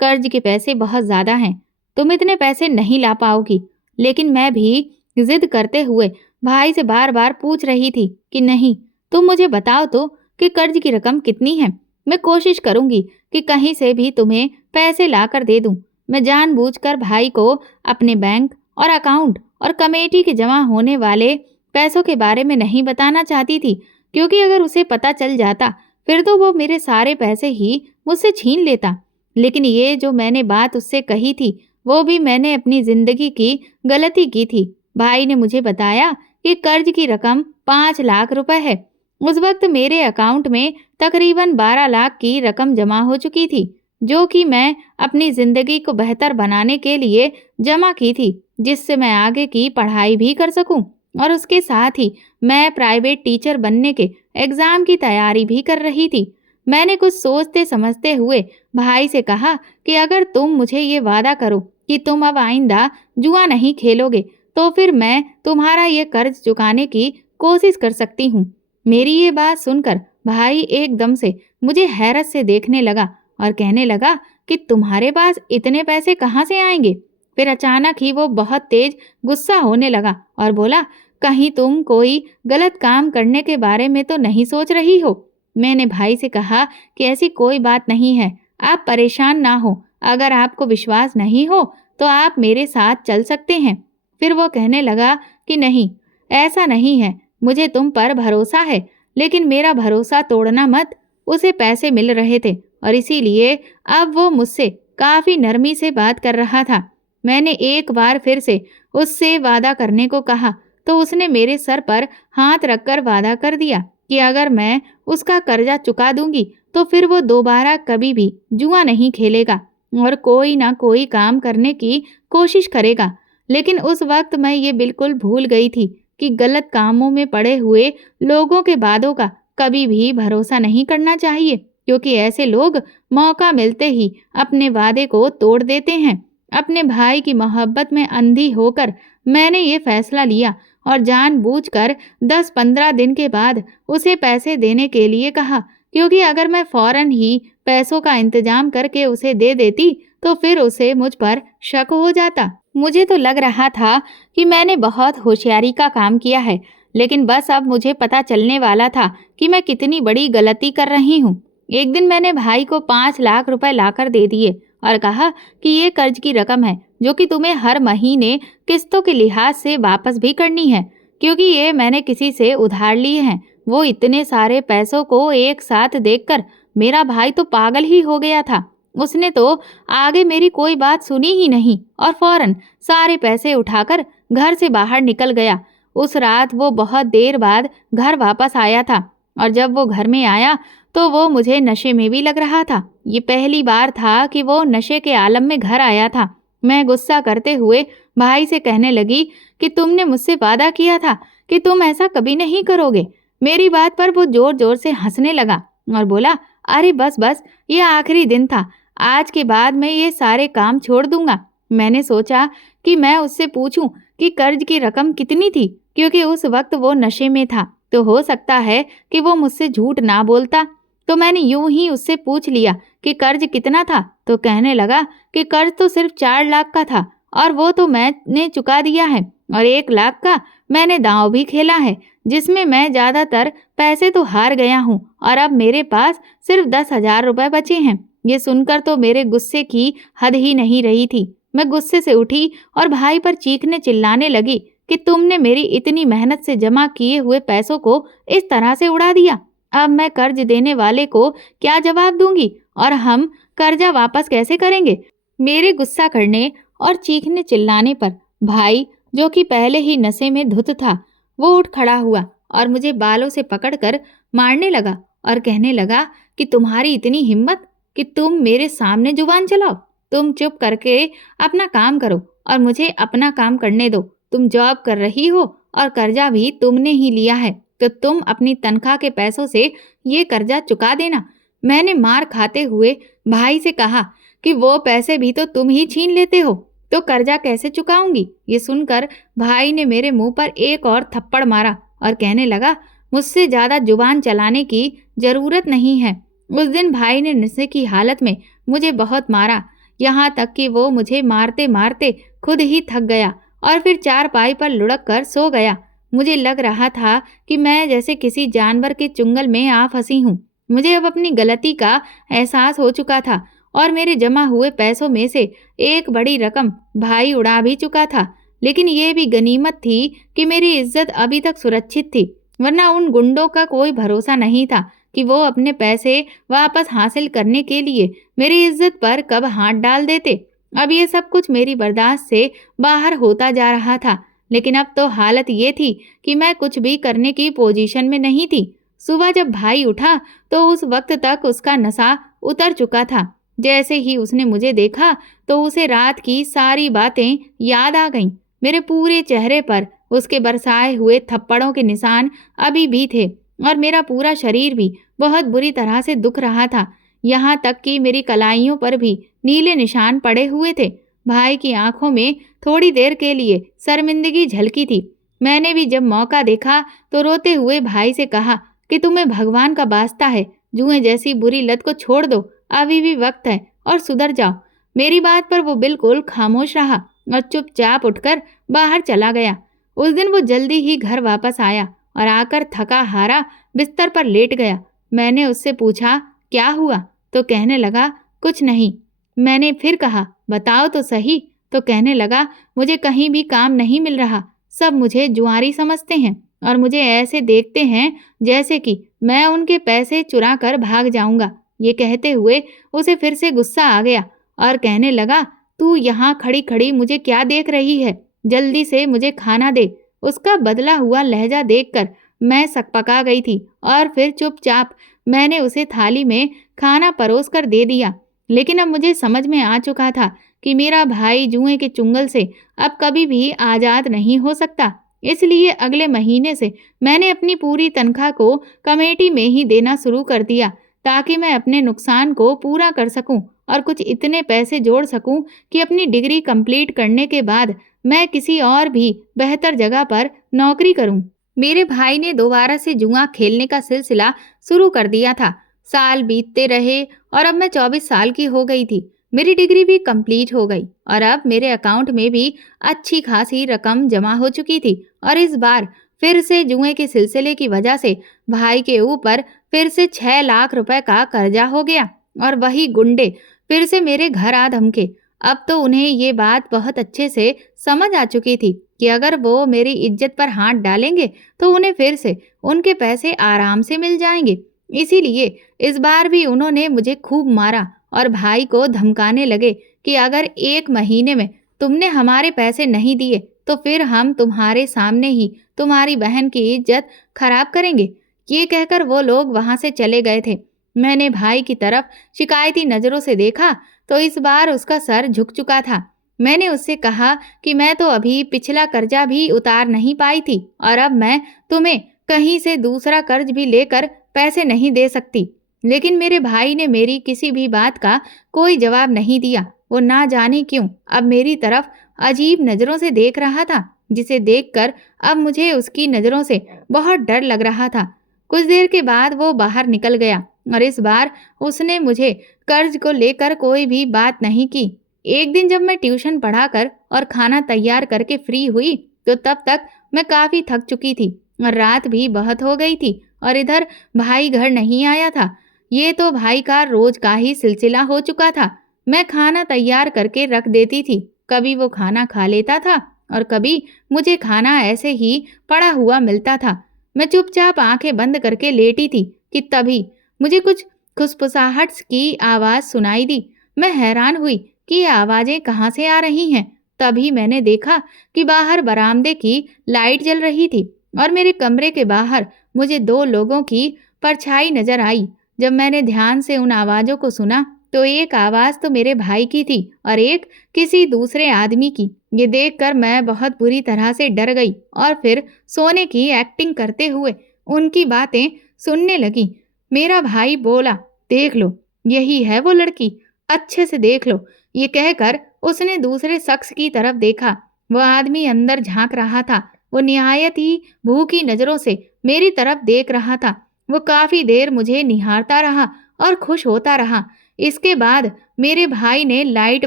कर्ज के पैसे बहुत ज्यादा हैं, तुम इतने पैसे नहीं ला पाओगी। लेकिन मैं भी जिद करते हुए भाई से बार बार पूछ रही थी कि नहीं, तुम मुझे बताओ तो कि कर्ज की रकम कितनी है। मैं कोशिश करूंगी कि कहीं से भी तुम्हें पैसे ला कर दे दूं। मैं जानबूझकर भाई को अपने बैंक और अकाउंट और कमेटी के जमा होने वाले पैसों के बारे में नहीं बताना चाहती थी, क्योंकि अगर उसे पता चल जाता फिर तो वो मेरे सारे पैसे ही मुझसे छीन लेता। लेकिन ये जो मैंने बात उससे कही थी, वो भी मैंने अपनी जिंदगी की गलती की थी। भाई ने मुझे बताया कि कर्ज की रकम 5 लाख रुपए है। उस वक्त मेरे अकाउंट में तकरीबन 12 लाख की रकम जमा हो चुकी थी, जो कि मैं अपनी जिंदगी को बेहतर बनाने के लिए जमा की थी, जिससे मैं आगे की पढ़ाई भी कर सकूं और उसके साथ ही मैं प्राइवेट टीचर बनने के एग्जाम की तैयारी भी कर रही थी। मैंने कुछ सोचते समझते हुए भाई से कहा कि अगर तुम मुझे ये वादा करो कि तुम अब आइंदा जुआ नहीं खेलोगे, तो फिर मैं तुम्हारा ये कर्ज चुकाने की कोशिश कर सकती हूँ। मेरी ये बात सुनकर भाई एकदम से मुझे हैरत से देखने लगा और कहने लगा कि तुम्हारे पास इतने पैसे कहाँ से आएंगे। फिर अचानक ही वो बहुत तेज गुस्सा होने लगा और बोला, कहीं तुम कोई गलत काम करने के बारे में तो नहीं सोच रही हो। मैंने भाई से कहा कि ऐसी कोई बात नहीं है, आप परेशान ना हो। अगर आपको विश्वास नहीं हो तो आप मेरे साथ चल सकते हैं। फिर वो कहने लगा कि नहीं, ऐसा नहीं है, मुझे तुम पर भरोसा है, लेकिन मेरा भरोसा तोड़ना मत। उसे पैसे मिल रहे थे और इसीलिए अब वो मुझसे काफी नरमी से बात कर रहा था। मैंने एक बार फिर से उससे वादा करने को कहा तो उसने मेरे सर पर हाथ रखकर वादा कर दिया कि अगर मैं उसका कर्जा चुका दूंगी तो फिर वो दोबारा कभी भी जुआ नहीं खेलेगा और कोई ना कोई काम करने की कोशिश करेगा। लेकिन उस वक्त मैं ये बिल्कुल भूल गई थी कि गलत कामों में पड़े हुए लोगों के वादों का कभी भी भरोसा नहीं करना चाहिए, क्योंकि ऐसे लोग मौका मिलते ही अपने वादे को तोड़ देते हैं। अपने भाई की मोहब्बत में अंधी होकर मैंने ये फैसला लिया और जानबूझकर 10-15 दिन के बाद उसे पैसे देने के लिए कहा, क्योंकि अगर मैं फौरन ही पैसों का इंतजाम करके उसे दे देती तो फिर उसे मुझ पर शक हो जाता। मुझे तो लग रहा था कि मैंने बहुत होशियारी का काम किया है, लेकिन बस अब मुझे पता चलने वाला था कि मैं कितनी बड़ी गलती कर रही हूँ। एक दिन मैंने भाई को 5 लाख रुपए लाकर दे दिए और कहा कि ये कर्ज की रकम है जो कि तुम्हें हर महीने किस्तों के लिहाज से वापस भी करनी है, क्योंकि ये मैंने किसी से उधार लिए हैं। वो इतने सारे पैसों को एक साथ देखकर मेरा भाई तो पागल ही हो गया था। उसने तो आगे मेरी कोई बात सुनी ही नहीं और फौरन सारे पैसे उठाकर घर से बाहर निकल गया। उस रात वो बहुत देर बाद घर वापस आया था और जब वो घर में आया तो वो मुझे नशे में भी लग रहा था। ये पहली बार था कि वो नशे के आलम में घर आया था। मैं गुस्सा करते हुए भाई से कहने लगी कि तुमने मुझसे वादा किया था कि तुम ऐसा कभी नहीं करोगे। मेरी बात पर वो जोर जोर से हंसने लगा और बोला, अरे बस बस, ये आखिरी दिन था, आज के बाद मैं ये सारे काम छोड़ दूंगा। मैंने सोचा कि मैं उससे पूछूं कि कर्ज की रकम कितनी थी, क्योंकि उस वक्त वो नशे में था। तो हो सकता है कि वो मुझसे झूठ ना बोलता। तो मैंने यूं ही उससे पूछ लिया कि कर्ज कितना था। तो कहने लगा कि कर्ज तो सिर्फ 4 लाख का था और वो तो मैंने चुका दिया है, और 1 लाख का मैंने दांव भी खेला है, जिसमें मैं ज्यादातर पैसे तो हार गया हूँ और अब मेरे पास सिर्फ 10,000 रुपए बचे हैं। ये सुनकर तो मेरे गुस्से की हद ही नहीं रही थी। मैं गुस्से से उठी और भाई पर चीखने चिल्लाने लगी कि तुमने मेरी इतनी मेहनत से जमा किए हुए पैसों को इस तरह से उड़ा दिया। अब मैं कर्ज देने वाले को क्या जवाब दूंगी और हम कर्जा वापस कैसे करेंगे? मेरे गुस्सा करने और चीखने चिल्लाने पर भाई, जो कि पहले ही नशे में धुत था, वो उठ खड़ा हुआ और मुझे बालों से पकड़कर मारने लगा और कहने लगा कि तुम्हारी इतनी हिम्मत कि तुम मेरे सामने जुबान चलाओ। तुम चुप करके अपना काम करो और मुझे अपना काम करने दो। तुम जॉब कर रही हो और कर्जा भी तुमने ही लिया है, तो तुम अपनी तनख्वाह के पैसों से ये कर्जा चुका देना। मैंने मार खाते हुए भाई से कहा कि वो पैसे भी तो तुम ही छीन लेते हो, तो कर्जा कैसे चुकाऊंगी? ये सुनकर भाई ने मेरे मुंह पर एक और थप्पड़ मारा और कहने लगा, मुझसे ज्यादा जुबान चलाने की जरूरत नहीं है। उस दिन भाई ने नशे की हालत में मुझे बहुत मारा, यहाँ तक कि वो मुझे मारते मारते खुद ही थक गया और फिर चारपाई पर लुढ़क कर सो गया। मुझे लग रहा था कि मैं जैसे किसी जानवर के चुंगल में आ फंसी हूँ। मुझे अब अपनी गलती का एहसास हो चुका था और मेरे जमा हुए पैसों में से एक बड़ी रकम भाई उड़ा भी चुका था। लेकिन ये भी गनीमत थी कि मेरी इज्जत अभी तक सुरक्षित थी, वरना उन गुंडों का कोई भरोसा नहीं था कि वो अपने पैसे वापस हासिल करने के लिए मेरी इज्जत पर कब हाथ डाल देते। अब ये सब कुछ मेरी बर्दाश्त से बाहर होता जा रहा था, लेकिन अब तो हालत ये थी कि मैं कुछ भी करने की पोजीशन में नहीं थी। सुबह जब भाई उठा तो उस वक्त तक उसका नशा उतर चुका था। जैसे ही उसने मुझे देखा तो उसे रात की सारी बातें याद आ गईं। मेरे पूरे चेहरे पर उसके बरसाए हुए थप्पड़ों के निशान अभी भी थे और मेरा पूरा शरीर भी बहुत बुरी तरह से दुख रहा था। यहाँ तक कि मेरी कलाइयों पर भी नीले निशान पड़े हुए थे। भाई की आंखों में थोड़ी देर के लिए शर्मिंदगी झलकी थी। मैंने भी जब मौका देखा तो रोते हुए भाई से कहा कि तुम्हें भगवान का वास्ता है, जुए जैसी बुरी लत को छोड़ दो, अभी भी वक्त है और सुधर जाओ। मेरी बात पर वो बिल्कुल खामोश रहा और चुपचाप उठकर बाहर चला गया। उस दिन वो जल्दी ही घर वापस आया और आकर थका हारा बिस्तर पर लेट गया। मैंने उससे पूछा, क्या हुआ? तो कहने लगा, कुछ नहीं। मैंने फिर कहा, बताओ तो सही। तो कहने लगा, मुझे कहीं भी काम नहीं मिल रहा, सब मुझे जुआरी समझते हैं और मुझे ऐसे देखते हैं जैसे कि मैं उनके पैसे चुरा कर भाग जाऊंगा। ये कहते हुए उसे फिर से गुस्सा आ गया और कहने लगा, तू यहाँ खड़ी खड़ी मुझे क्या देख रही है? जल्दी से मुझे खाना दे। उसका बदला हुआ लहजा देखकर मैं सकपका गई थी और फिर चुपचाप मैंने उसे थाली में खाना परोस कर दे दिया। लेकिन अब मुझे समझ में आ चुका था कि मेरा भाई जुए के चुंगल से अब कभी भी आज़ाद नहीं हो सकता। इसलिए अगले महीने से मैंने अपनी पूरी तनख्वाह को कमेटी में ही देना शुरू कर दिया, ताकि मैं अपने नुकसान को पूरा कर सकूं और कुछ इतने पैसे जोड़ सकूं कि अपनी डिग्री कंप्लीट करने के बाद मैं किसी और भी बेहतर जगह पर नौकरी करूं। मेरे भाई ने दोबारा से जुआ खेलने का सिलसिला शुरू कर दिया था। साल बीतते रहे और अब मैं 24 साल की हो गई थी। मेरी डिग्री भी कंप्लीट हो गई और अब मेरे अकाउंट में भी अच्छी खासी रकम जमा हो चुकी थी। और इस बार फिर से जुए के सिलसिले की वजह से भाई के ऊपर फिर से 6 लाख रुपए का कर्जा हो गया और वही गुंडे फिर से मेरे घर आ धमके। अब तो उन्हें ये बात बहुत अच्छे से समझ आ चुकी थी कि अगर वो मेरी इज्जत पर हाथ डालेंगे तो उन्हें फिर से उनके पैसे आराम से मिल जाएंगे। इसीलिए इस बार भी उन्होंने मुझे खूब मारा और भाई को धमकाने लगे कि अगर 1 महीने में तुमने हमारे पैसे नहीं दिए तो फिर हम तुम्हारे सामने ही तुम्हारी बहन की इज्जत खराब करेंगे। ये कहकर वो लोग वहां से चले गए थे। मैंने भाई की तरफ शिकायती नजरों से देखा तो इस बार उसका सर झुक चुका था। मैंने उससे कहा कि मैं तो अभी पिछला कर्जा भी उतार नहीं पाई थी और अब मैं तुम्हें कहीं से दूसरा कर्ज भी लेकर पैसे नहीं दे सकती। लेकिन मेरे भाई ने मेरी किसी भी बात का कोई जवाब नहीं दिया। वो ना जाने क्यों अब मेरी तरफ अजीब नजरों से देख रहा था। जिसे देखकर अब मुझे उसकी नज़रों से बहुत डर लग रहा था। कुछ देर के बाद वो बाहर निकल गया और इस बार उसने मुझे कर्ज को लेकर कोई भी बात नहीं की। एक दिन जब मैं ट्यूशन पढ़ाकर और खाना तैयार करके फ्री हुई तो तब तक मैं काफ़ी थक चुकी थी और रात भी बहुत हो गई थी और इधर भाई घर नहीं आया था। ये तो भाई का रोज का ही सिलसिला हो चुका था। मैं खाना तैयार करके रख देती थी, कभी वो खाना खा लेता था और कभी मुझे खाना ऐसे ही पड़ा हुआ मिलता था। मैं चुपचाप आंखें बंद करके लेटी थी कि तभी मुझे कुछ खुसफुसाहट की आवाज़ सुनाई दी। मैं हैरान हुई कि ये आवाज़ें कहाँ से आ रही हैं। तभी मैंने देखा कि बाहर बरामदे की लाइट जल रही थी और मेरे कमरे के बाहर मुझे दो लोगों की परछाई नजर आई। जब मैंने ध्यान से उन आवाज़ों को सुना तो एक आवाज़ तो मेरे भाई की थी और एक किसी दूसरे आदमी की। ये देखकर मैं बहुत बुरी तरह से डर गई और फिर सोने की एक्टिंग करते हुए उनकी बातें सुनने लगी। मेरा भाई बोला, देख लो, यही है वो लड़की, अच्छे से देख लो। ये कहकर उसने दूसरे शख्स की तरफ देखा। वह आदमी अंदर झांक रहा था। वो निहायत ही भूखी नजरों से मेरी तरफ देख रहा था। वो काफी देर मुझे निहारता रहा और खुश होता रहा। इसके बाद मेरे भाई ने लाइट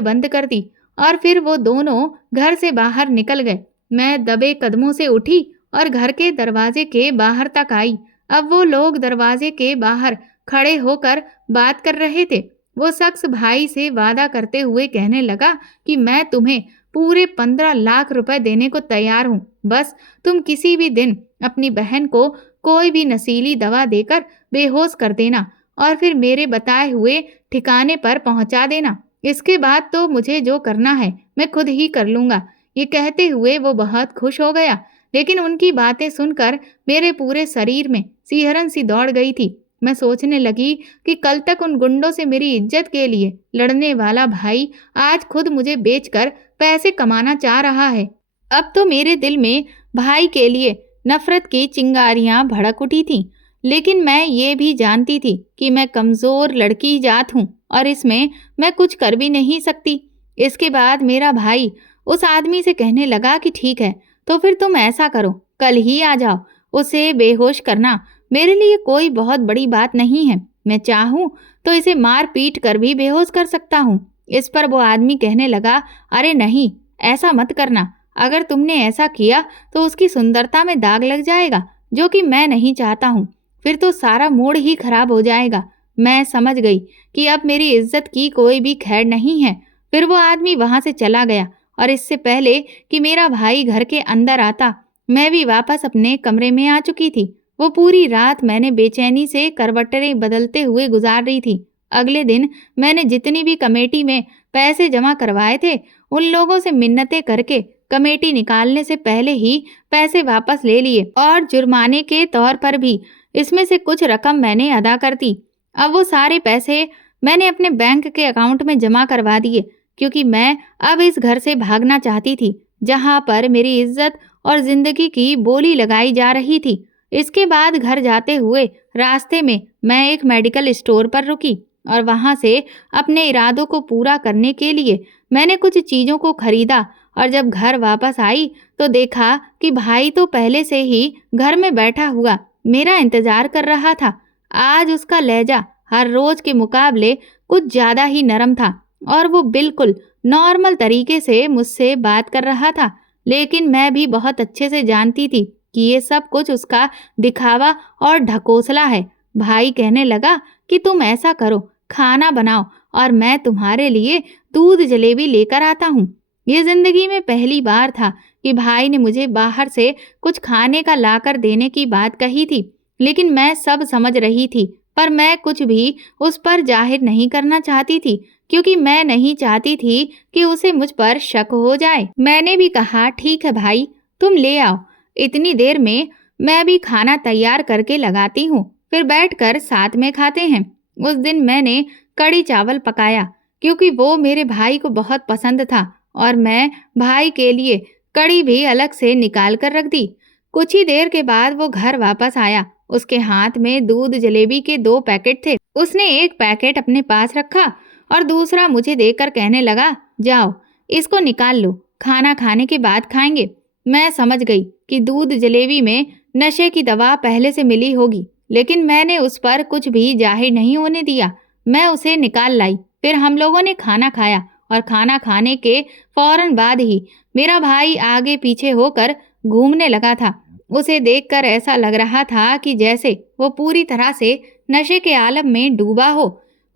बंद कर दी और फिर वो दोनों घर से बाहर निकल गए। मैं दबे कदमों से उठी और घर के दरवाजे के बाहर तक आई। अब वो लोग दरवाजे के बाहर खड़े होकर बात कर रहे थे। वो शख्स भाई से वादा करते हुए कहने लगा कि मैं तुम्हें पूरे 15 लाख रुपए देने को तैयार हूँ, बस तुम किसी भी दिन अपनी बहन को कोई भी नशीली दवा देकर बेहोश कर देना और फिर मेरे बताए हुए ठिकाने पर पहुंचा देना। इसके बाद तो मुझे जो करना है मैं खुद ही कर लूँगा। ये कहते हुए वो बहुत खुश हो गया, लेकिन उनकी बातें सुनकर मेरे पूरे शरीर में सिहरन सी दौड़ गई थी। मैं सोचने लगी कि कल तक उन गुंडों से मेरी इज्जत के लिए लड़ने वाला भाई आज खुद मुझे बेचकर पैसे कमाना चाह रहा है। अब तो मेरे दिल में भाई के लिए नफरत की चिंगारियां भड़क उठी थीं। लेकिन मैं ये भी जानती थी कि मैं कमज़ोर लड़की जात हूँ और इसमें मैं कुछ कर भी नहीं सकती। इसके बाद मेरा भाई उस आदमी से कहने लगा कि ठीक है, तो फिर तुम ऐसा करो, कल ही आ जाओ। उसे बेहोश करना मेरे लिए कोई बहुत बड़ी बात नहीं है। मैं चाहूँ तो इसे मार पीट कर भी बेहोश कर सकता हूँ। इस पर वो आदमी कहने लगा, अरे नहीं, ऐसा मत करना। अगर तुमने ऐसा किया तो उसकी सुंदरता में दाग लग जाएगा, जो कि मैं नहीं चाहता हूँ। फिर तो सारा मूड ही खराब हो जाएगा। मैं समझ गई कि अब मेरी इज्जत की कोई भी खैर नहीं है। फिर वो आदमी वहां से चला गया और इससे पहले कि मेरा भाई घर के अंदर आता, मैं भी वापस अपने कमरे में आ चुकी थी। वो पूरी रात मैंने बेचैनी से करवटें बदलते हुए गुजार रही थी। अगले दिन मैंने जितनी भी कमेटी में पैसे जमा करवाए थे, उन लोगों से मिन्नतें करके कमेटी निकालने से पहले ही पैसे वापस ले लिए और जुर्माने के तौर पर भी इसमें से कुछ रकम मैंने अदा कर दी। अब वो सारे पैसे मैंने अपने बैंक के अकाउंट में जमा करवा दिए, क्योंकि मैं अब इस घर से भागना चाहती थी जहां पर मेरी इज्जत और जिंदगी की बोली लगाई जा रही थी। इसके बाद घर जाते हुए रास्ते में मैं एक मेडिकल स्टोर पर रुकी और वहां से अपने इरादों को पूरा करने के लिए मैंने कुछ चीज़ों को खरीदा। और जब घर वापस आई तो देखा कि भाई तो पहले से ही घर में बैठा हुआ मेरा इंतजार कर रहा था। आज उसका लहजा हर रोज के मुकाबले कुछ ज़्यादा ही नरम था और वो बिल्कुल नॉर्मल तरीके से मुझसे बात कर रहा था। लेकिन मैं भी बहुत अच्छे से जानती थी कि ये सब कुछ उसका दिखावा और ढकोसला है। भाई कहने लगा कि तुम ऐसा करो, खाना बनाओ और मैं तुम्हारे लिए दूध जलेबी लेकर आता हूँ। ये जिंदगी में पहली बार था कि भाई ने मुझे बाहर से कुछ खाने का लाकर देने की बात कही थी। लेकिन मैं सब समझ रही थी, पर मैं कुछ भी उस पर जाहिर नहीं करना चाहती थी, क्योंकि मैं नहीं चाहती थी कि उसे मुझ पर शक हो जाए। मैंने भी कहा, ठीक है भाई, तुम ले आओ, इतनी देर में मैं भी खाना तैयार करके लगाती हूँ, फिर बैठकर साथ में खाते हैं। उस दिन मैंने कड़ी चावल पकाया क्योंकि वो मेरे भाई को बहुत पसंद था और मैं भाई के लिए कड़ी भी अलग से निकाल कर रख दी। कुछ ही देर के बाद वो घर वापस आया। उसके हाथ में दूध जलेबी के 2 पैकेट थे। उसने एक पैकेट अपने पास रखा और दूसरा मुझे देकर कहने लगा, जाओ इसको निकाल लो, खाना खाने के बाद खाएंगे। मैं समझ गई कि दूध जलेबी में नशे की दवा पहले से मिली होगी, लेकिन मैंने उस पर कुछ भी जाहिर नहीं होने दिया। मैं उसे निकाल लाई। फिर हम लोगों ने खाना खाया और खाना खाने के फौरन बाद ही मेरा भाई आगे पीछे होकर घूमने लगा था। उसे देखकर ऐसा लग रहा था कि जैसे वो पूरी तरह से नशे के आलम में डूबा हो।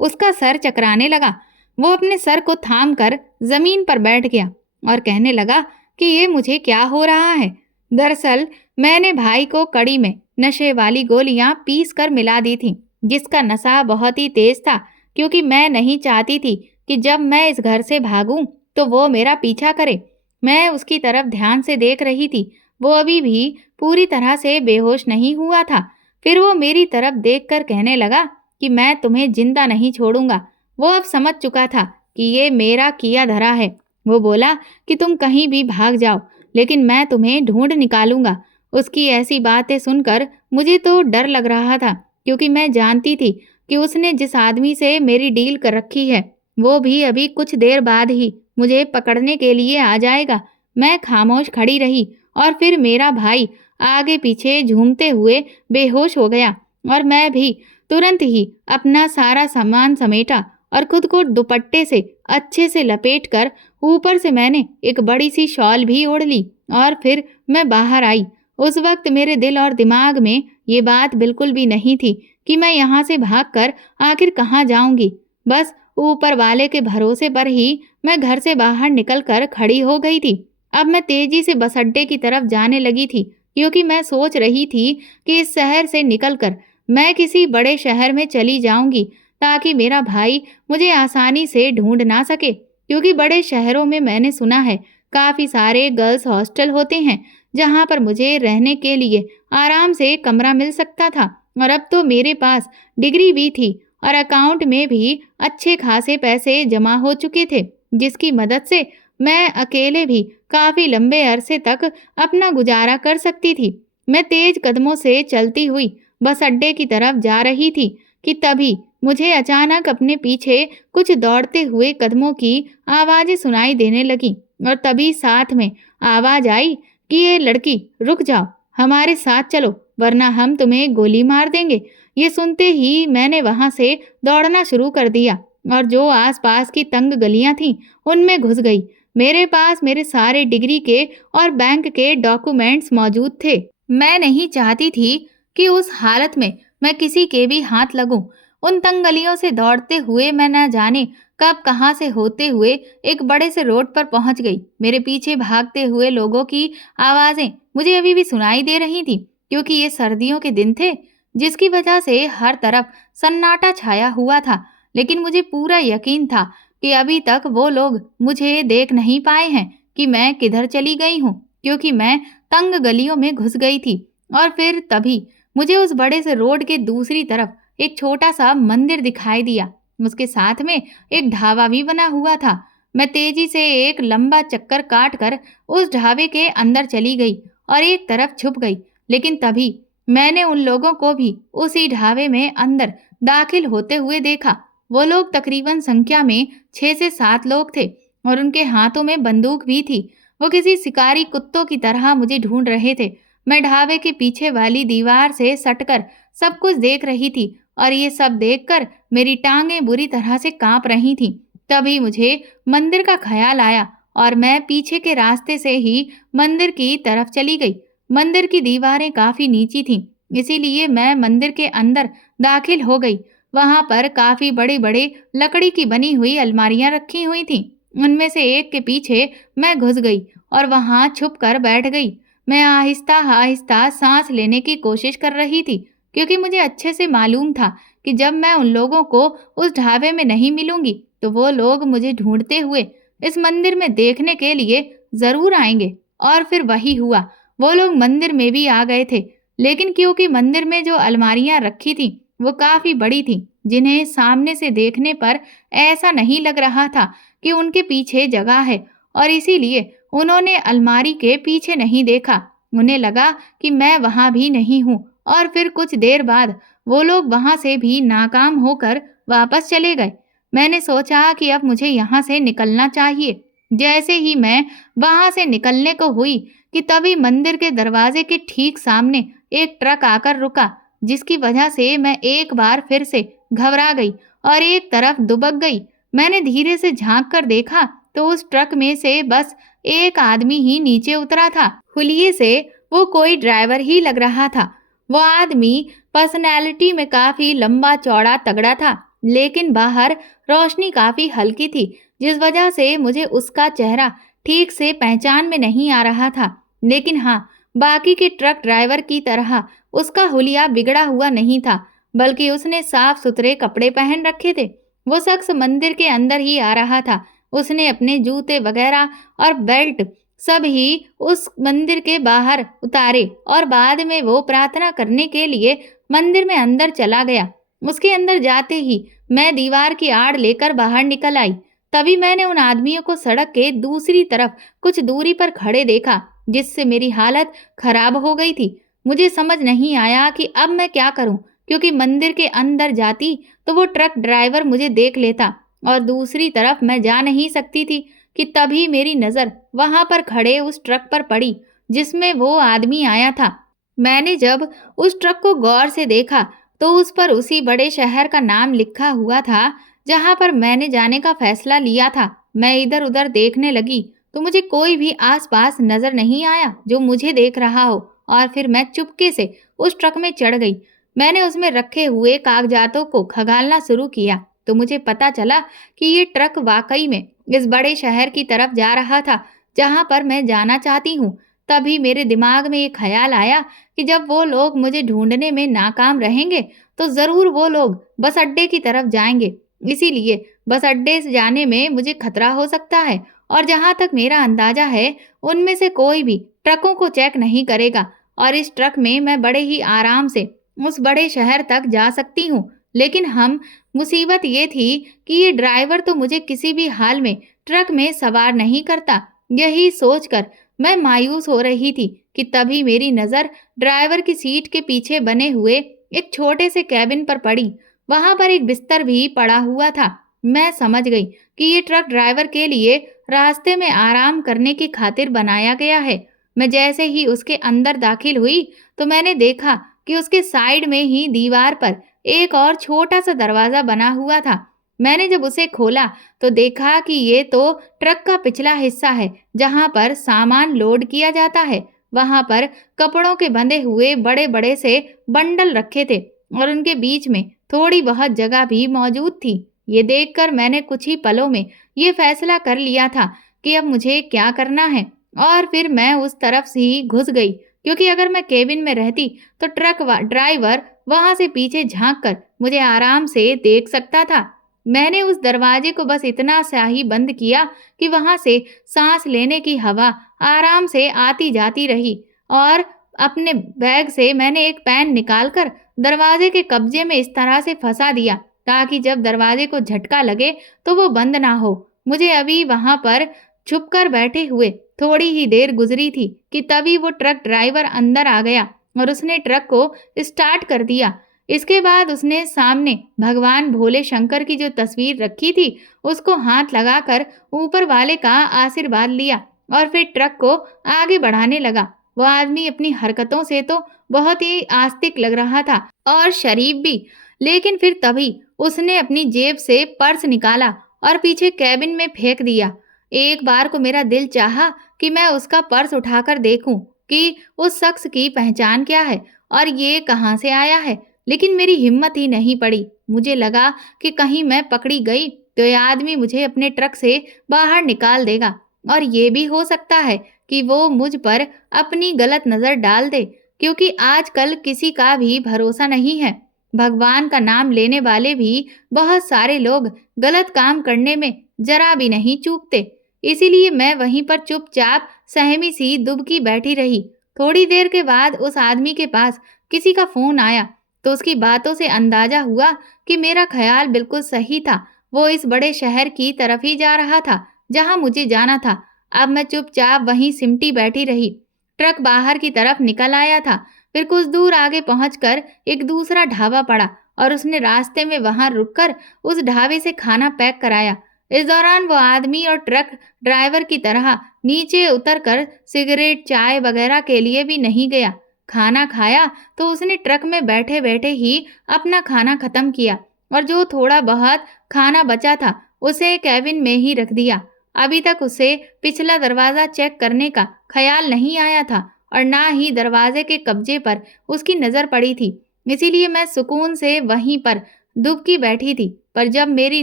उसका सर चकराने लगा। वो अपने सर को थाम कर जमीन पर बैठ गया और कहने लगा कि ये मुझे क्या हो रहा है। दरअसल मैंने भाई को कड़ी में नशे वाली गोलियां पीस कर मिला दी थी, जिसका नशा बहुत ही तेज था, क्योंकि मैं नहीं चाहती थी कि जब मैं इस घर से भागूं तो वो मेरा पीछा करे। मैं उसकी तरफ ध्यान से देख रही थी। वो अभी भी पूरी तरह से बेहोश नहीं हुआ था। फिर वो मेरी तरफ देखकर कहने लगा कि मैं तुम्हें जिंदा नहीं छोड़ूंगा। वो अब समझ चुका था कि ये मेरा किया धरा है। वो बोला कि तुम कहीं भी भाग जाओ, लेकिन मैं तुम्हें ढूंढ निकालूंगा। उसकी ऐसी बातें सुनकर मुझे तो डर लग रहा था, क्योंकि मैं जानती थी कि उसने जिस आदमी से मेरी डील कर रखी है, वो भी अभी कुछ देर बाद ही मुझे पकड़ने के लिए आ जाएगा। मैं खामोश खड़ी रही और फिर मेरा भाई आगे पीछे झूमते हुए बेहोश हो गया और मैं भी तुरंत ही अपना सारा सामान समेटा और खुद को दुपट्टे से अच्छे से लपेटकर ऊपर से मैंने एक बड़ी सी शॉल भी ओढ़ ली और फिर मैं बाहर आई। उस वक्त मेरे दिल और दिमाग में ये बात बिल्कुल भी नहीं थी कि मैं यहाँ से भागकर आखिर कहाँ जाऊंगी। बस ऊपर वाले के भरोसे पर ही मैं घर से बाहर निकलकर खड़ी हो गई थी। अब मैं तेजी से बस अड्डे की तरफ जाने लगी थी, क्योंकि मैं सोच रही थी कि इस शहर से निकलकर मैं किसी बड़े शहर में चली जाऊंगी, ताकि मेरा भाई मुझे आसानी से ढूंढ ना सके। क्योंकि बड़े शहरों में मैंने सुना है काफ़ी सारे गर्ल्स हॉस्टल होते हैं, जहां पर मुझे रहने के लिए आराम से कमरा मिल सकता था। और अब तो मेरे पास डिग्री भी थी और अकाउंट में भी अच्छे खासे पैसे जमा हो चुके थे, जिसकी मदद से मैं अकेले भी काफ़ी लंबे अरसे तक अपना गुजारा कर सकती थी। मैं तेज कदमों से चलती हुई बस अड्डे की तरफ जा रही थी कि तभी मुझे अचानक अपने पीछे कुछ दौड़ते हुए कदमों की आवाज़ें सुनाई देने लगीं और तभी साथ में आवाज़ आई कि ये लड़की रुक जाओ, हमारे साथ चलो, वरना हम तुम्हें गोली मार देंगे। ये सुनते ही मैंने वहां से दौड़ना शुरू कर दिया और जो आसपास की तंग गलियां थीं उनमें घुस गई। मेरे पास मेरे सारे डिग्री के और बैंक के डॉक्यूमेंट्स मौजूद थे। मैं नहीं चाहती थी कि उस हालत में मैं किसी के भी हाथ लगूं। उन तंग गलियों से दौड़ते हुए मैं न जाने कब कहाँ से होते हुए एक बड़े से रोड पर पहुंच गई। मेरे पीछे भागते हुए लोगों की आवाजें मुझे अभी भी सुनाई दे रही थी, क्योंकि ये सर्दियों के दिन थे, जिसकी वजह से हर तरफ सन्नाटा छाया हुआ था। लेकिन मुझे पूरा यकीन था कि अभी तक वो लोग मुझे देख नहीं पाए हैं कि मैं किधर चली गई हूँ, क्योंकि मैं तंग गलियों में घुस गई थी। और फिर तभी मुझे उस बड़े से रोड के दूसरी तरफ एक छोटा सा मंदिर दिखाई दिया। उसके साथ में एक ढाबा भी बना हुआ था। मैं तेजी से एक लंबा चक्कर काट कर उस ढाबे के अंदर चली गई और एक तरफ छुप गई। लेकिन तभी मैंने उन लोगों को भी उसी ढाबे में अंदर दाखिल होते हुए देखा। वो लोग तकरीबन संख्या में 6 से 7 लोग थे और उनके हाथों में बंदूक भी थी। वो किसी शिकारी कुत्तों की तरह मुझे ढूंढ रहे थे। मैं ढाबे के पीछे वाली दीवार से सटकर सब कुछ देख रही थी और ये सब देखकर मेरी टांगें बुरी तरह से कांप रही थीं। तभी मुझे मंदिर का ख्याल आया और मैं पीछे के रास्ते से ही मंदिर की तरफ चली गई। मंदिर की दीवारें काफी नीची थीं, इसीलिए मैं मंदिर के अंदर दाखिल हो गई। वहां पर काफी बड़े बड़े लकड़ी की बनी हुई अलमारियां रखी हुई थीं। उनमें से एक के पीछे मैं घुस गई और वहां छुप कर बैठ गई। मैं आहिस्ता आहिस्ता सांस लेने की कोशिश कर रही थी, क्योंकि मुझे अच्छे से मालूम था कि जब मैं उन लोगों को उस ढाबे में नहीं मिलूंगी तो वो लोग मुझे ढूंढते हुए इस मंदिर में देखने के लिए जरूर आएंगे। और फिर वही हुआ। वो लोग मंदिर में भी आ गए थे, लेकिन क्योंकि मंदिर में जो अलमारियां रखी थी वो काफी बड़ी थी, जिन्हें सामने से देखने पर ऐसा नहीं लग रहा था कि उनके पीछे जगह है, और इसीलिए उन्होंने अलमारी के पीछे नहीं देखा। उन्हें लगा कि मैं वहां भी नहीं हूँ। और फिर कुछ देर बाद वो लोग वहां से भी नाकाम होकर वापस चले गए। मैंने सोचा कि अब मुझे यहाँ से निकलना चाहिए। जैसे ही मैं वहां से निकलने को हुई कि तभी मंदिर के दरवाजे के ठीक सामने एक ट्रक आकर रुका, जिसकी वजह से मैं एक बार फिर से घबरा गई और एक तरफ दुबक गई। मैंने धीरे से झांक कर देखा तो उस ट्रक में से बस एक आदमी ही नीचे उतरा था। हुलिये से वो कोई ड्राइवर ही लग रहा था। वो आदमी पर्सनैलिटी में काफी लंबा चौड़ा तगड़ा था, लेकिन बाहर रोशनी काफी हल्की थी, जिस वजह से मुझे उसका चेहरा ठीक से पहचान में नहीं आ रहा था। लेकिन हाँ, बाकी के ट्रक ड्राइवर की तरह उसका हुलिया बिगड़ा हुआ नहीं था, बल्कि उसने साफ सुथरे कपड़े पहन रखे थे। वो शख्स मंदिर के अंदर ही आ रहा था। उसने अपने जूते वगैरह और बेल्ट सब ही उस मंदिर के बाहर उतारे और बाद में वो प्रार्थना करने के लिए मंदिर में अंदर चला गया। उसके अंदर जाते ही मैं दीवार की आड़ लेकर बाहर निकल आई। तभी मैंने उन आदमियों को सड़क के दूसरी तरफ कुछ दूरी पर खड़े देखा, जिससे मेरी हालत खराब हो गई थी। मुझे समझ नहीं आया कि अब मैं क्या करूं, क्योंकि मंदिर के अंदर जाती तो वो ट्रक ड्राइवर मुझे देख लेता और दूसरी तरफ मैं जा नहीं सकती थी कि तभी मेरी नज़र वहां पर खड़े उस ट्रक पर पड़ी जिसमें वो आदमी आया था। मैंने जब उस ट्रक को गौर से देखा तो उस पर उसी बड़े शहर का नाम लिखा हुआ था जहां पर मैंने जाने का फैसला लिया था। मैं इधर उधर देखने लगी तो मुझे कोई भी आसपास नजर नहीं आया जो मुझे देख रहा हो, और फिर मैं चुपके से उस ट्रक में चढ़ गई। मैंने उसमें रखे हुए कागजातों को खंगालना शुरू किया तो मुझे पता चला कि ये ट्रक वाकई में इस बड़े शहर की तरफ जा रहा था जहां पर मैं जाना चाहती हूँ। तभी मेरे दिमाग में ये ख्याल आया कि जब वो लोग मुझे ढूंढने में नाकाम रहेंगे तो जरूर वो लोग बस अड्डे की तरफ जाएंगे। इसीलिए बस अड्डे से जाने में मुझे खतरा हो सकता है, और जहां तक मेरा अंदाजा है उनमें से कोई भी ट्रकों को चेक नहीं करेगा और इस ट्रक में मैं बड़े ही आराम से उस बड़े शहर तक जा सकती हूँ। लेकिन मुसीबत ये थी कि ये ड्राइवर तो मुझे किसी भी हाल में ट्रक में सवार नहीं करता। यही सोचकर मैं मायूस हो रही थी कि तभी मेरी नजर ड्राइवर की सीट के पीछे बने हुए एक छोटे से कैबिन पर पड़ी। वहां पर एक बिस्तर भी पड़ा हुआ था। मैं समझ गई कि ये ट्रक ड्राइवर के लिए रास्ते में आराम करने की खातिर बनाया गया है। मैं जैसे ही उसके अंदर दाखिल हुई तो मैंने देखा कि उसके साइड में ही दीवार पर एक और छोटा सा दरवाजा बना हुआ था। मैंने जब उसे खोला तो देखा कि ये तो ट्रक का पिछला हिस्सा है जहां पर सामान लोड किया जाता है। वहां पर कपड़ों के बंधे हुए बड़े बड़े से बंडल रखे थे और उनके बीच में थोड़ी बहुत जगह भी मौजूद थी। ये देखकर मैंने कुछ ही पलों में ये फैसला कर लिया था कि अब मुझे क्या करना है, और फिर मैं उस तरफ से ही घुस गई, क्योंकि अगर मैं केबिन में रहती तो ट्रक ड्राइवर वहां से पीछे झांक कर मुझे आराम से देख सकता था। मैंने उस दरवाजे को बस इतना सा ही बंद किया कि वहां से सांस लेने की हवा आराम से आती जाती रही, और अपने बैग से मैंने एक पेन निकालकर दरवाजे के कब्जे में इस तरह से फंसा दिया ताकि जब दरवाजे को झटका लगे तो वो बंद ना हो। मुझे अभी वहां पर छुपकर बैठे हुए थोड़ी ही देर गुजरी थी कि तभी वो ट्रक ड्राइवर अंदर आ गया और उसने ट्रक को स्टार्ट कर दिया। इसके बाद उसने सामने भगवान भोले शंकर की जो तस्वीर रखी थी उसको हाथ लगाकर ऊपर वाले का आशीर्वाद लिया और फिर ट्रक को आगे बढ़ाने लगा। वो आदमी अपनी हरकतों से तो बहुत ही आस्तिक लग रहा था और शरीफ भी, लेकिन फिर तभी उसने अपनी जेब से पर्स निकाला और पीछे कैबिन में फेंक दिया। एक बार को मेरा दिल चाहा कि मैं उसका पर्स उठाकर देखूं कि उस शख्स की पहचान क्या है और ये कहां से आया है, लेकिन मेरी हिम्मत ही नहीं पड़ी। मुझे लगा कि कहीं मैं पकड़ी गई तो ये आदमी मुझे अपने ट्रक से बाहर निकाल देगा, और ये भी हो सकता है कि वो मुझ पर अपनी गलत नजर डाल दे, क्योंकि आजकल किसी का भी भरोसा नहीं है। भगवान का नाम लेने वाले भी बहुत सारे लोग गलत काम करने में जरा भी नहीं चूकते। इसीलिए मैं वहीं पर चुपचाप सहमी सी दुबकी बैठी रही। थोड़ी देर के बाद उस आदमी के पास किसी का फोन आया तो उसकी बातों से अंदाजा हुआ कि मेरा ख्याल बिल्कुल सही था। वो इस बड़े शहर की तरफ ही जा रहा था जहां मुझे जाना था। अब मैं चुपचाप वहीं सिमटी बैठी रही। ट्रक बाहर की तरफ निकल आया था। फिर कुछ दूर आगे पहुंचकर एक दूसरा ढाबा पड़ा और उसने रास्ते में वहां रुककर उस ढाबे से खाना पैक कराया। इस दौरान वो आदमी और ट्रक ड्राइवर की तरह नीचे उतरकर सिगरेट, चाय वगैरह के लिए भी नहीं गया। खाना खाया तो उसने ट्रक में बैठे-बैठे ही अपना खाना खत्म किया और जो थोड़ा बहुत खाना बचा था, उसे केबिन में ही रख दिया। अभी तक उसे पिछला दरवाज़ा चेक करने का ख़्याल नहीं आया था और ना ही दरवाजे के कब्जे पर उसकी नज़र पड़ी थी। इसीलिए मैं सुकून से वहीं पर दुबकी बैठी थी। पर जब मेरी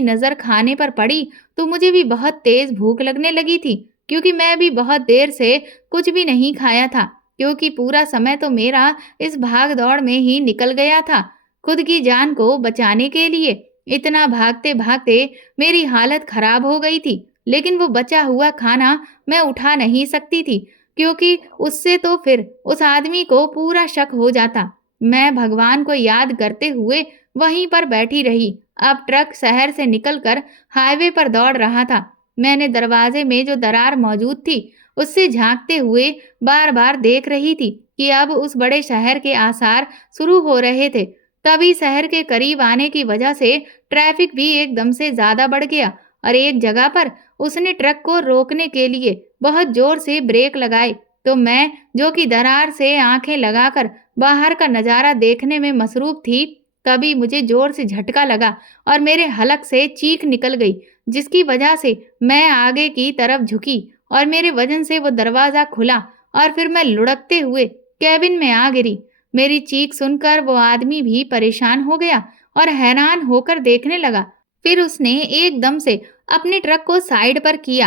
नज़र खाने पर पड़ी, तो मुझे भी बहुत तेज़ भूख लगने लगी थी, क्योंकि मैं भी बहुत देर से कुछ भी नहीं खाया था, क्योंकि पूरा समय तो मेरा इस भाग-दौड़ में ही निकल गया था, खुद की जान को बचाने के लिए। इतना भागते-भागते मेरी हालत खराब हो गई थी, लेकिन वो बचा हुआ खाना मैं उठा नहीं सकती थी, क्योंकि उससे तो फिर उस आदमी को पूरा शक हो जाता। मैं भगवान को याद करते हुए वहीं पर बैठी रही। अब ट्रक शहर से निकलकर हाईवे पर दौड़ रहा था। मैंने दरवाजे में जो दरार मौजूद थी, उससे झांकते हुए बार-बार देख रही थी कि अब उस बड़े शहर के आसार शुरू हो रहे थे। तभी शहर के करीब आने की वजह से ट्रैफिक भी एकदम से ज़्यादा बढ़ गया और एक जगह पर उसने ट्रक को रोकने के लिए बहुत जोर से ब्रेक लगाए। तो मैं, जो कि दरार से आंखें लगाकर बाहर का नज़ारा देखने में मसरूफ़ थी, तभी मुझे जोर से झटका लगा और मेरे हलक से चीख निकल गई, जिसकी वजह से मैं आगे की तरफ झुकी और मेरे वजन से वो दरवाज़ा खुला और फिर मैं लुढ़कते हुए केबिन में आ गिरी। मेरी चीख सुनकर वो आदमी भी परेशान हो गया और हैरान होकर देखने लगा। फिर उसने एकदम से अपने ट्रक को साइड पर किया,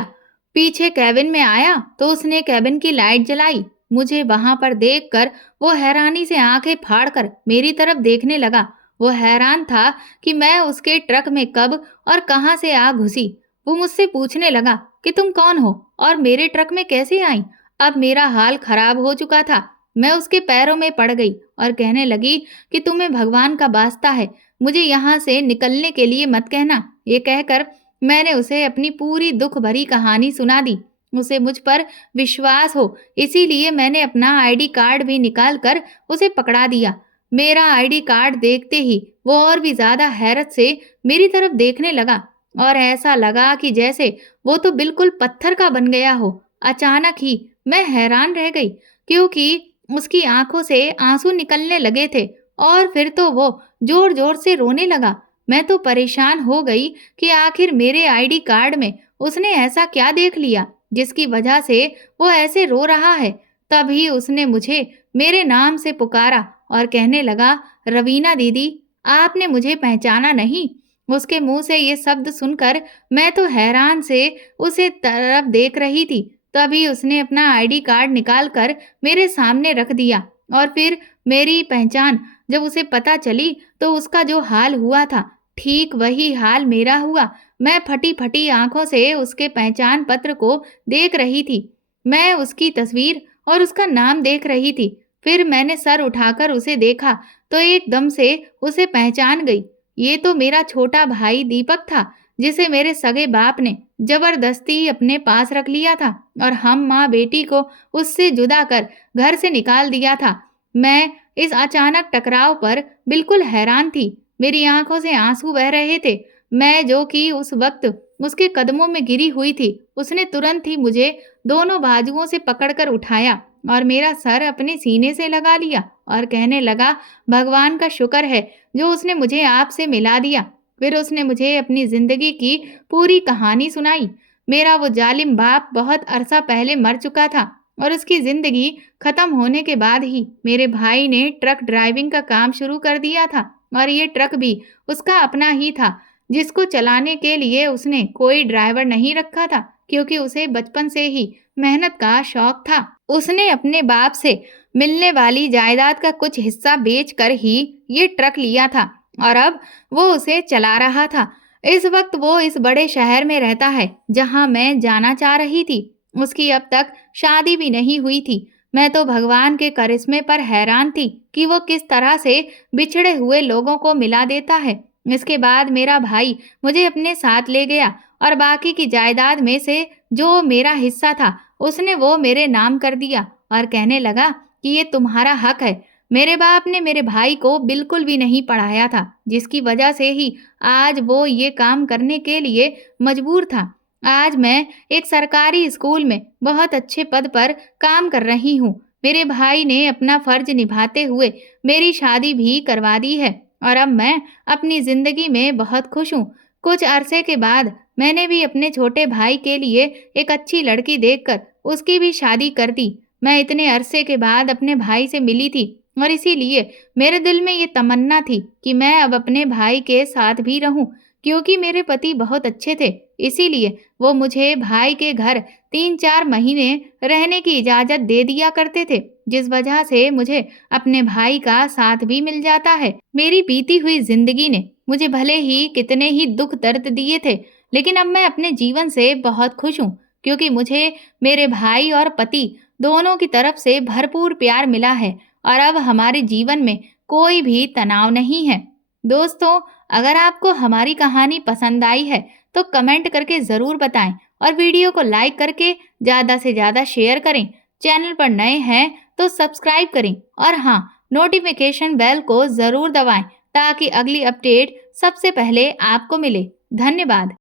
पीछे केबिन में आया तो उसने केबिन की लाइट जलाई। मुझे वहां पर देखकर वो हैरानी से आंखें फाड़कर मेरी तरफ देखने लगा। वो हैरान था कि मैं उसके ट्रक में कब और कहां से आ घुसी। वो मुझसे पूछने लगा कि तुम कौन हो और मेरे ट्रक में कैसे आई। अब मेरा हाल खराब हो चुका था। मैं उसके पैरों में पड़ गई और कहने लगी कि तुम्हें भगवान का वास्ता है, मुझे यहाँ से निकलने के लिए मत कहना। ये कहकर मैंने उसे अपनी पूरी दुख भरी कहानी सुना दी। उसे मुझ पर विश्वास हो, इसीलिए मैंने अपना आईडी कार्ड भी निकाल कर उसे पकड़ा दिया। मेरा आईडी कार्ड देखते ही वो और भी ज्यादा हैरत से मेरी तरफ देखने लगा और ऐसा लगा कि जैसे वो तो बिल्कुल पत्थर का बन गया हो। अचानक ही मैं हैरान रह गई, क्योंकि उसकी आंखों से आंसू निकलने लगे थे और फिर तो वो जोर जोर से रोने लगा। मैं तो परेशान हो गई कि आखिर मेरे आईडी कार्ड में उसने ऐसा क्या देख लिया जिसकी वजह से वो ऐसे रो रहा है। तभी उसने मुझे मेरे नाम से पुकारा और कहने लगा, रवीना दीदी, आपने मुझे पहचाना नहीं। उसके मुंह से ये शब्द सुनकर मैं तो हैरान से उसे तरफ देख रही थी। तभी उसने अपना आईडी कार्ड निकाल कर मेरे सामने रख दिया और फिर मेरी पहचान जब उसे पता चली तो उसका जो हाल हुआ था, ठीक वही हाल मेरा हुआ। मैं फटी-फटी आंखों से उसके पहचान पत्र को देख रही थी। मैं उसकी तस्वीर और उसका नाम देख रही थी। फिर मैंने सर उठाकर उसे देखा तो एकदम से उसे पहचान गई। ये तो मेरा छोटा भाई दीपक था, जिसे मेरे सगे बाप ने जबरदस्ती अपने पास रख लिया था और हम माँ बेटी को उससे जुदा कर घर से निकाल दिया था। मैं इस अचानक टकराव पर बिल्कुल हैरान थी। मेरी आंखों से आंसू बह रहे थे। मैं, जो कि उस वक्त उसके कदमों में गिरी हुई थी, उसने तुरंत ही मुझे दोनों बाजुओं से पकड़कर उठाया और मेरा सर अपने सीने से लगा लिया और कहने लगा, भगवान का शुक्र है जो उसने मुझे आपसे मिला दिया। फिर उसने मुझे अपनी जिंदगी की पूरी कहानी सुनाई। मेरा वो जालिम बाप बहुत अरसा पहले मर चुका था और उसकी जिंदगी खत्म होने के बाद ही मेरे भाई ने ट्रक ड्राइविंग का काम शुरू कर दिया था और ये ट्रक भी उसका अपना ही था, जिसको चलाने के लिए उसने कोई ड्राइवर नहीं रखा था, क्योंकि उसे बचपन से ही मेहनत का शौक था। उसने अपने बाप से मिलने वाली जायदाद का कुछ हिस्सा बेचकर ही ये ट्रक लिया था और अब वो उसे चला रहा था। इस वक्त वो इस बड़े शहर में रहता है जहां मैं जाना चाह रही थी। उसकी अब तक शादी भी नहीं हुई थी। मैं तो भगवान के करिश्मे पर हैरान थी कि वो किस तरह से बिछड़े हुए लोगों को मिला देता है। इसके बाद मेरा भाई मुझे अपने साथ ले गया और बाकी की जायदाद में से जो मेरा हिस्सा था उसने वो मेरे नाम कर दिया और कहने लगा कि ये तुम्हारा हक है। मेरे बाप ने मेरे भाई को बिल्कुल भी नहीं पढ़ाया था, जिसकी वजह से ही आज वो ये काम करने के लिए मजबूर था। आज मैं एक सरकारी स्कूल में बहुत अच्छे पद पर काम कर रही हूँ। मेरे भाई ने अपना फर्ज निभाते हुए मेरी शादी भी करवा दी है और अब मैं अपनी जिंदगी में बहुत खुश हूँ। कुछ अरसे के बाद मैंने भी अपने छोटे भाई के लिए एक अच्छी लड़की देखकर उसकी भी शादी कर दी। मैं इतने अरसे के बाद अपने भाई से मिली थी और इसीलिए मेरे दिल में ये तमन्ना थी कि मैं अब अपने भाई के साथ भी रहूं, क्योंकि मेरे पति बहुत अच्छे थे। इसीलिए वो मुझे भाई के घर 3-4 महीने रहने की इजाज़त दे दिया करते थे, जिस वजह से मुझे अपने भाई का साथ भी मिल जाता है। मेरी बीती हुई ज़िंदगी ने मुझे भले ही कितने ही दुख दर्द दिए थे, लेकिन अब मैं अपने जीवन से बहुत खुश हूँ, क्योंकि मुझे मेरे भाई और पति दोनों की तरफ से भरपूर प्यार मिला है और अब हमारे जीवन में कोई भी तनाव नहीं है। दोस्तों, अगर आपको हमारी कहानी पसंद आई है, तो कमेंट करके ज़रूर बताएं और वीडियो को लाइक करके ज़्यादा से ज़्यादा शेयर करें। चैनल पर नए हैं तो सब्सक्राइब करें और हाँ, नोटिफिकेशन बेल को ज़रूर दबाएं ताकि अगली अपडेट सबसे पहले आपको मिले। धन्यवाद।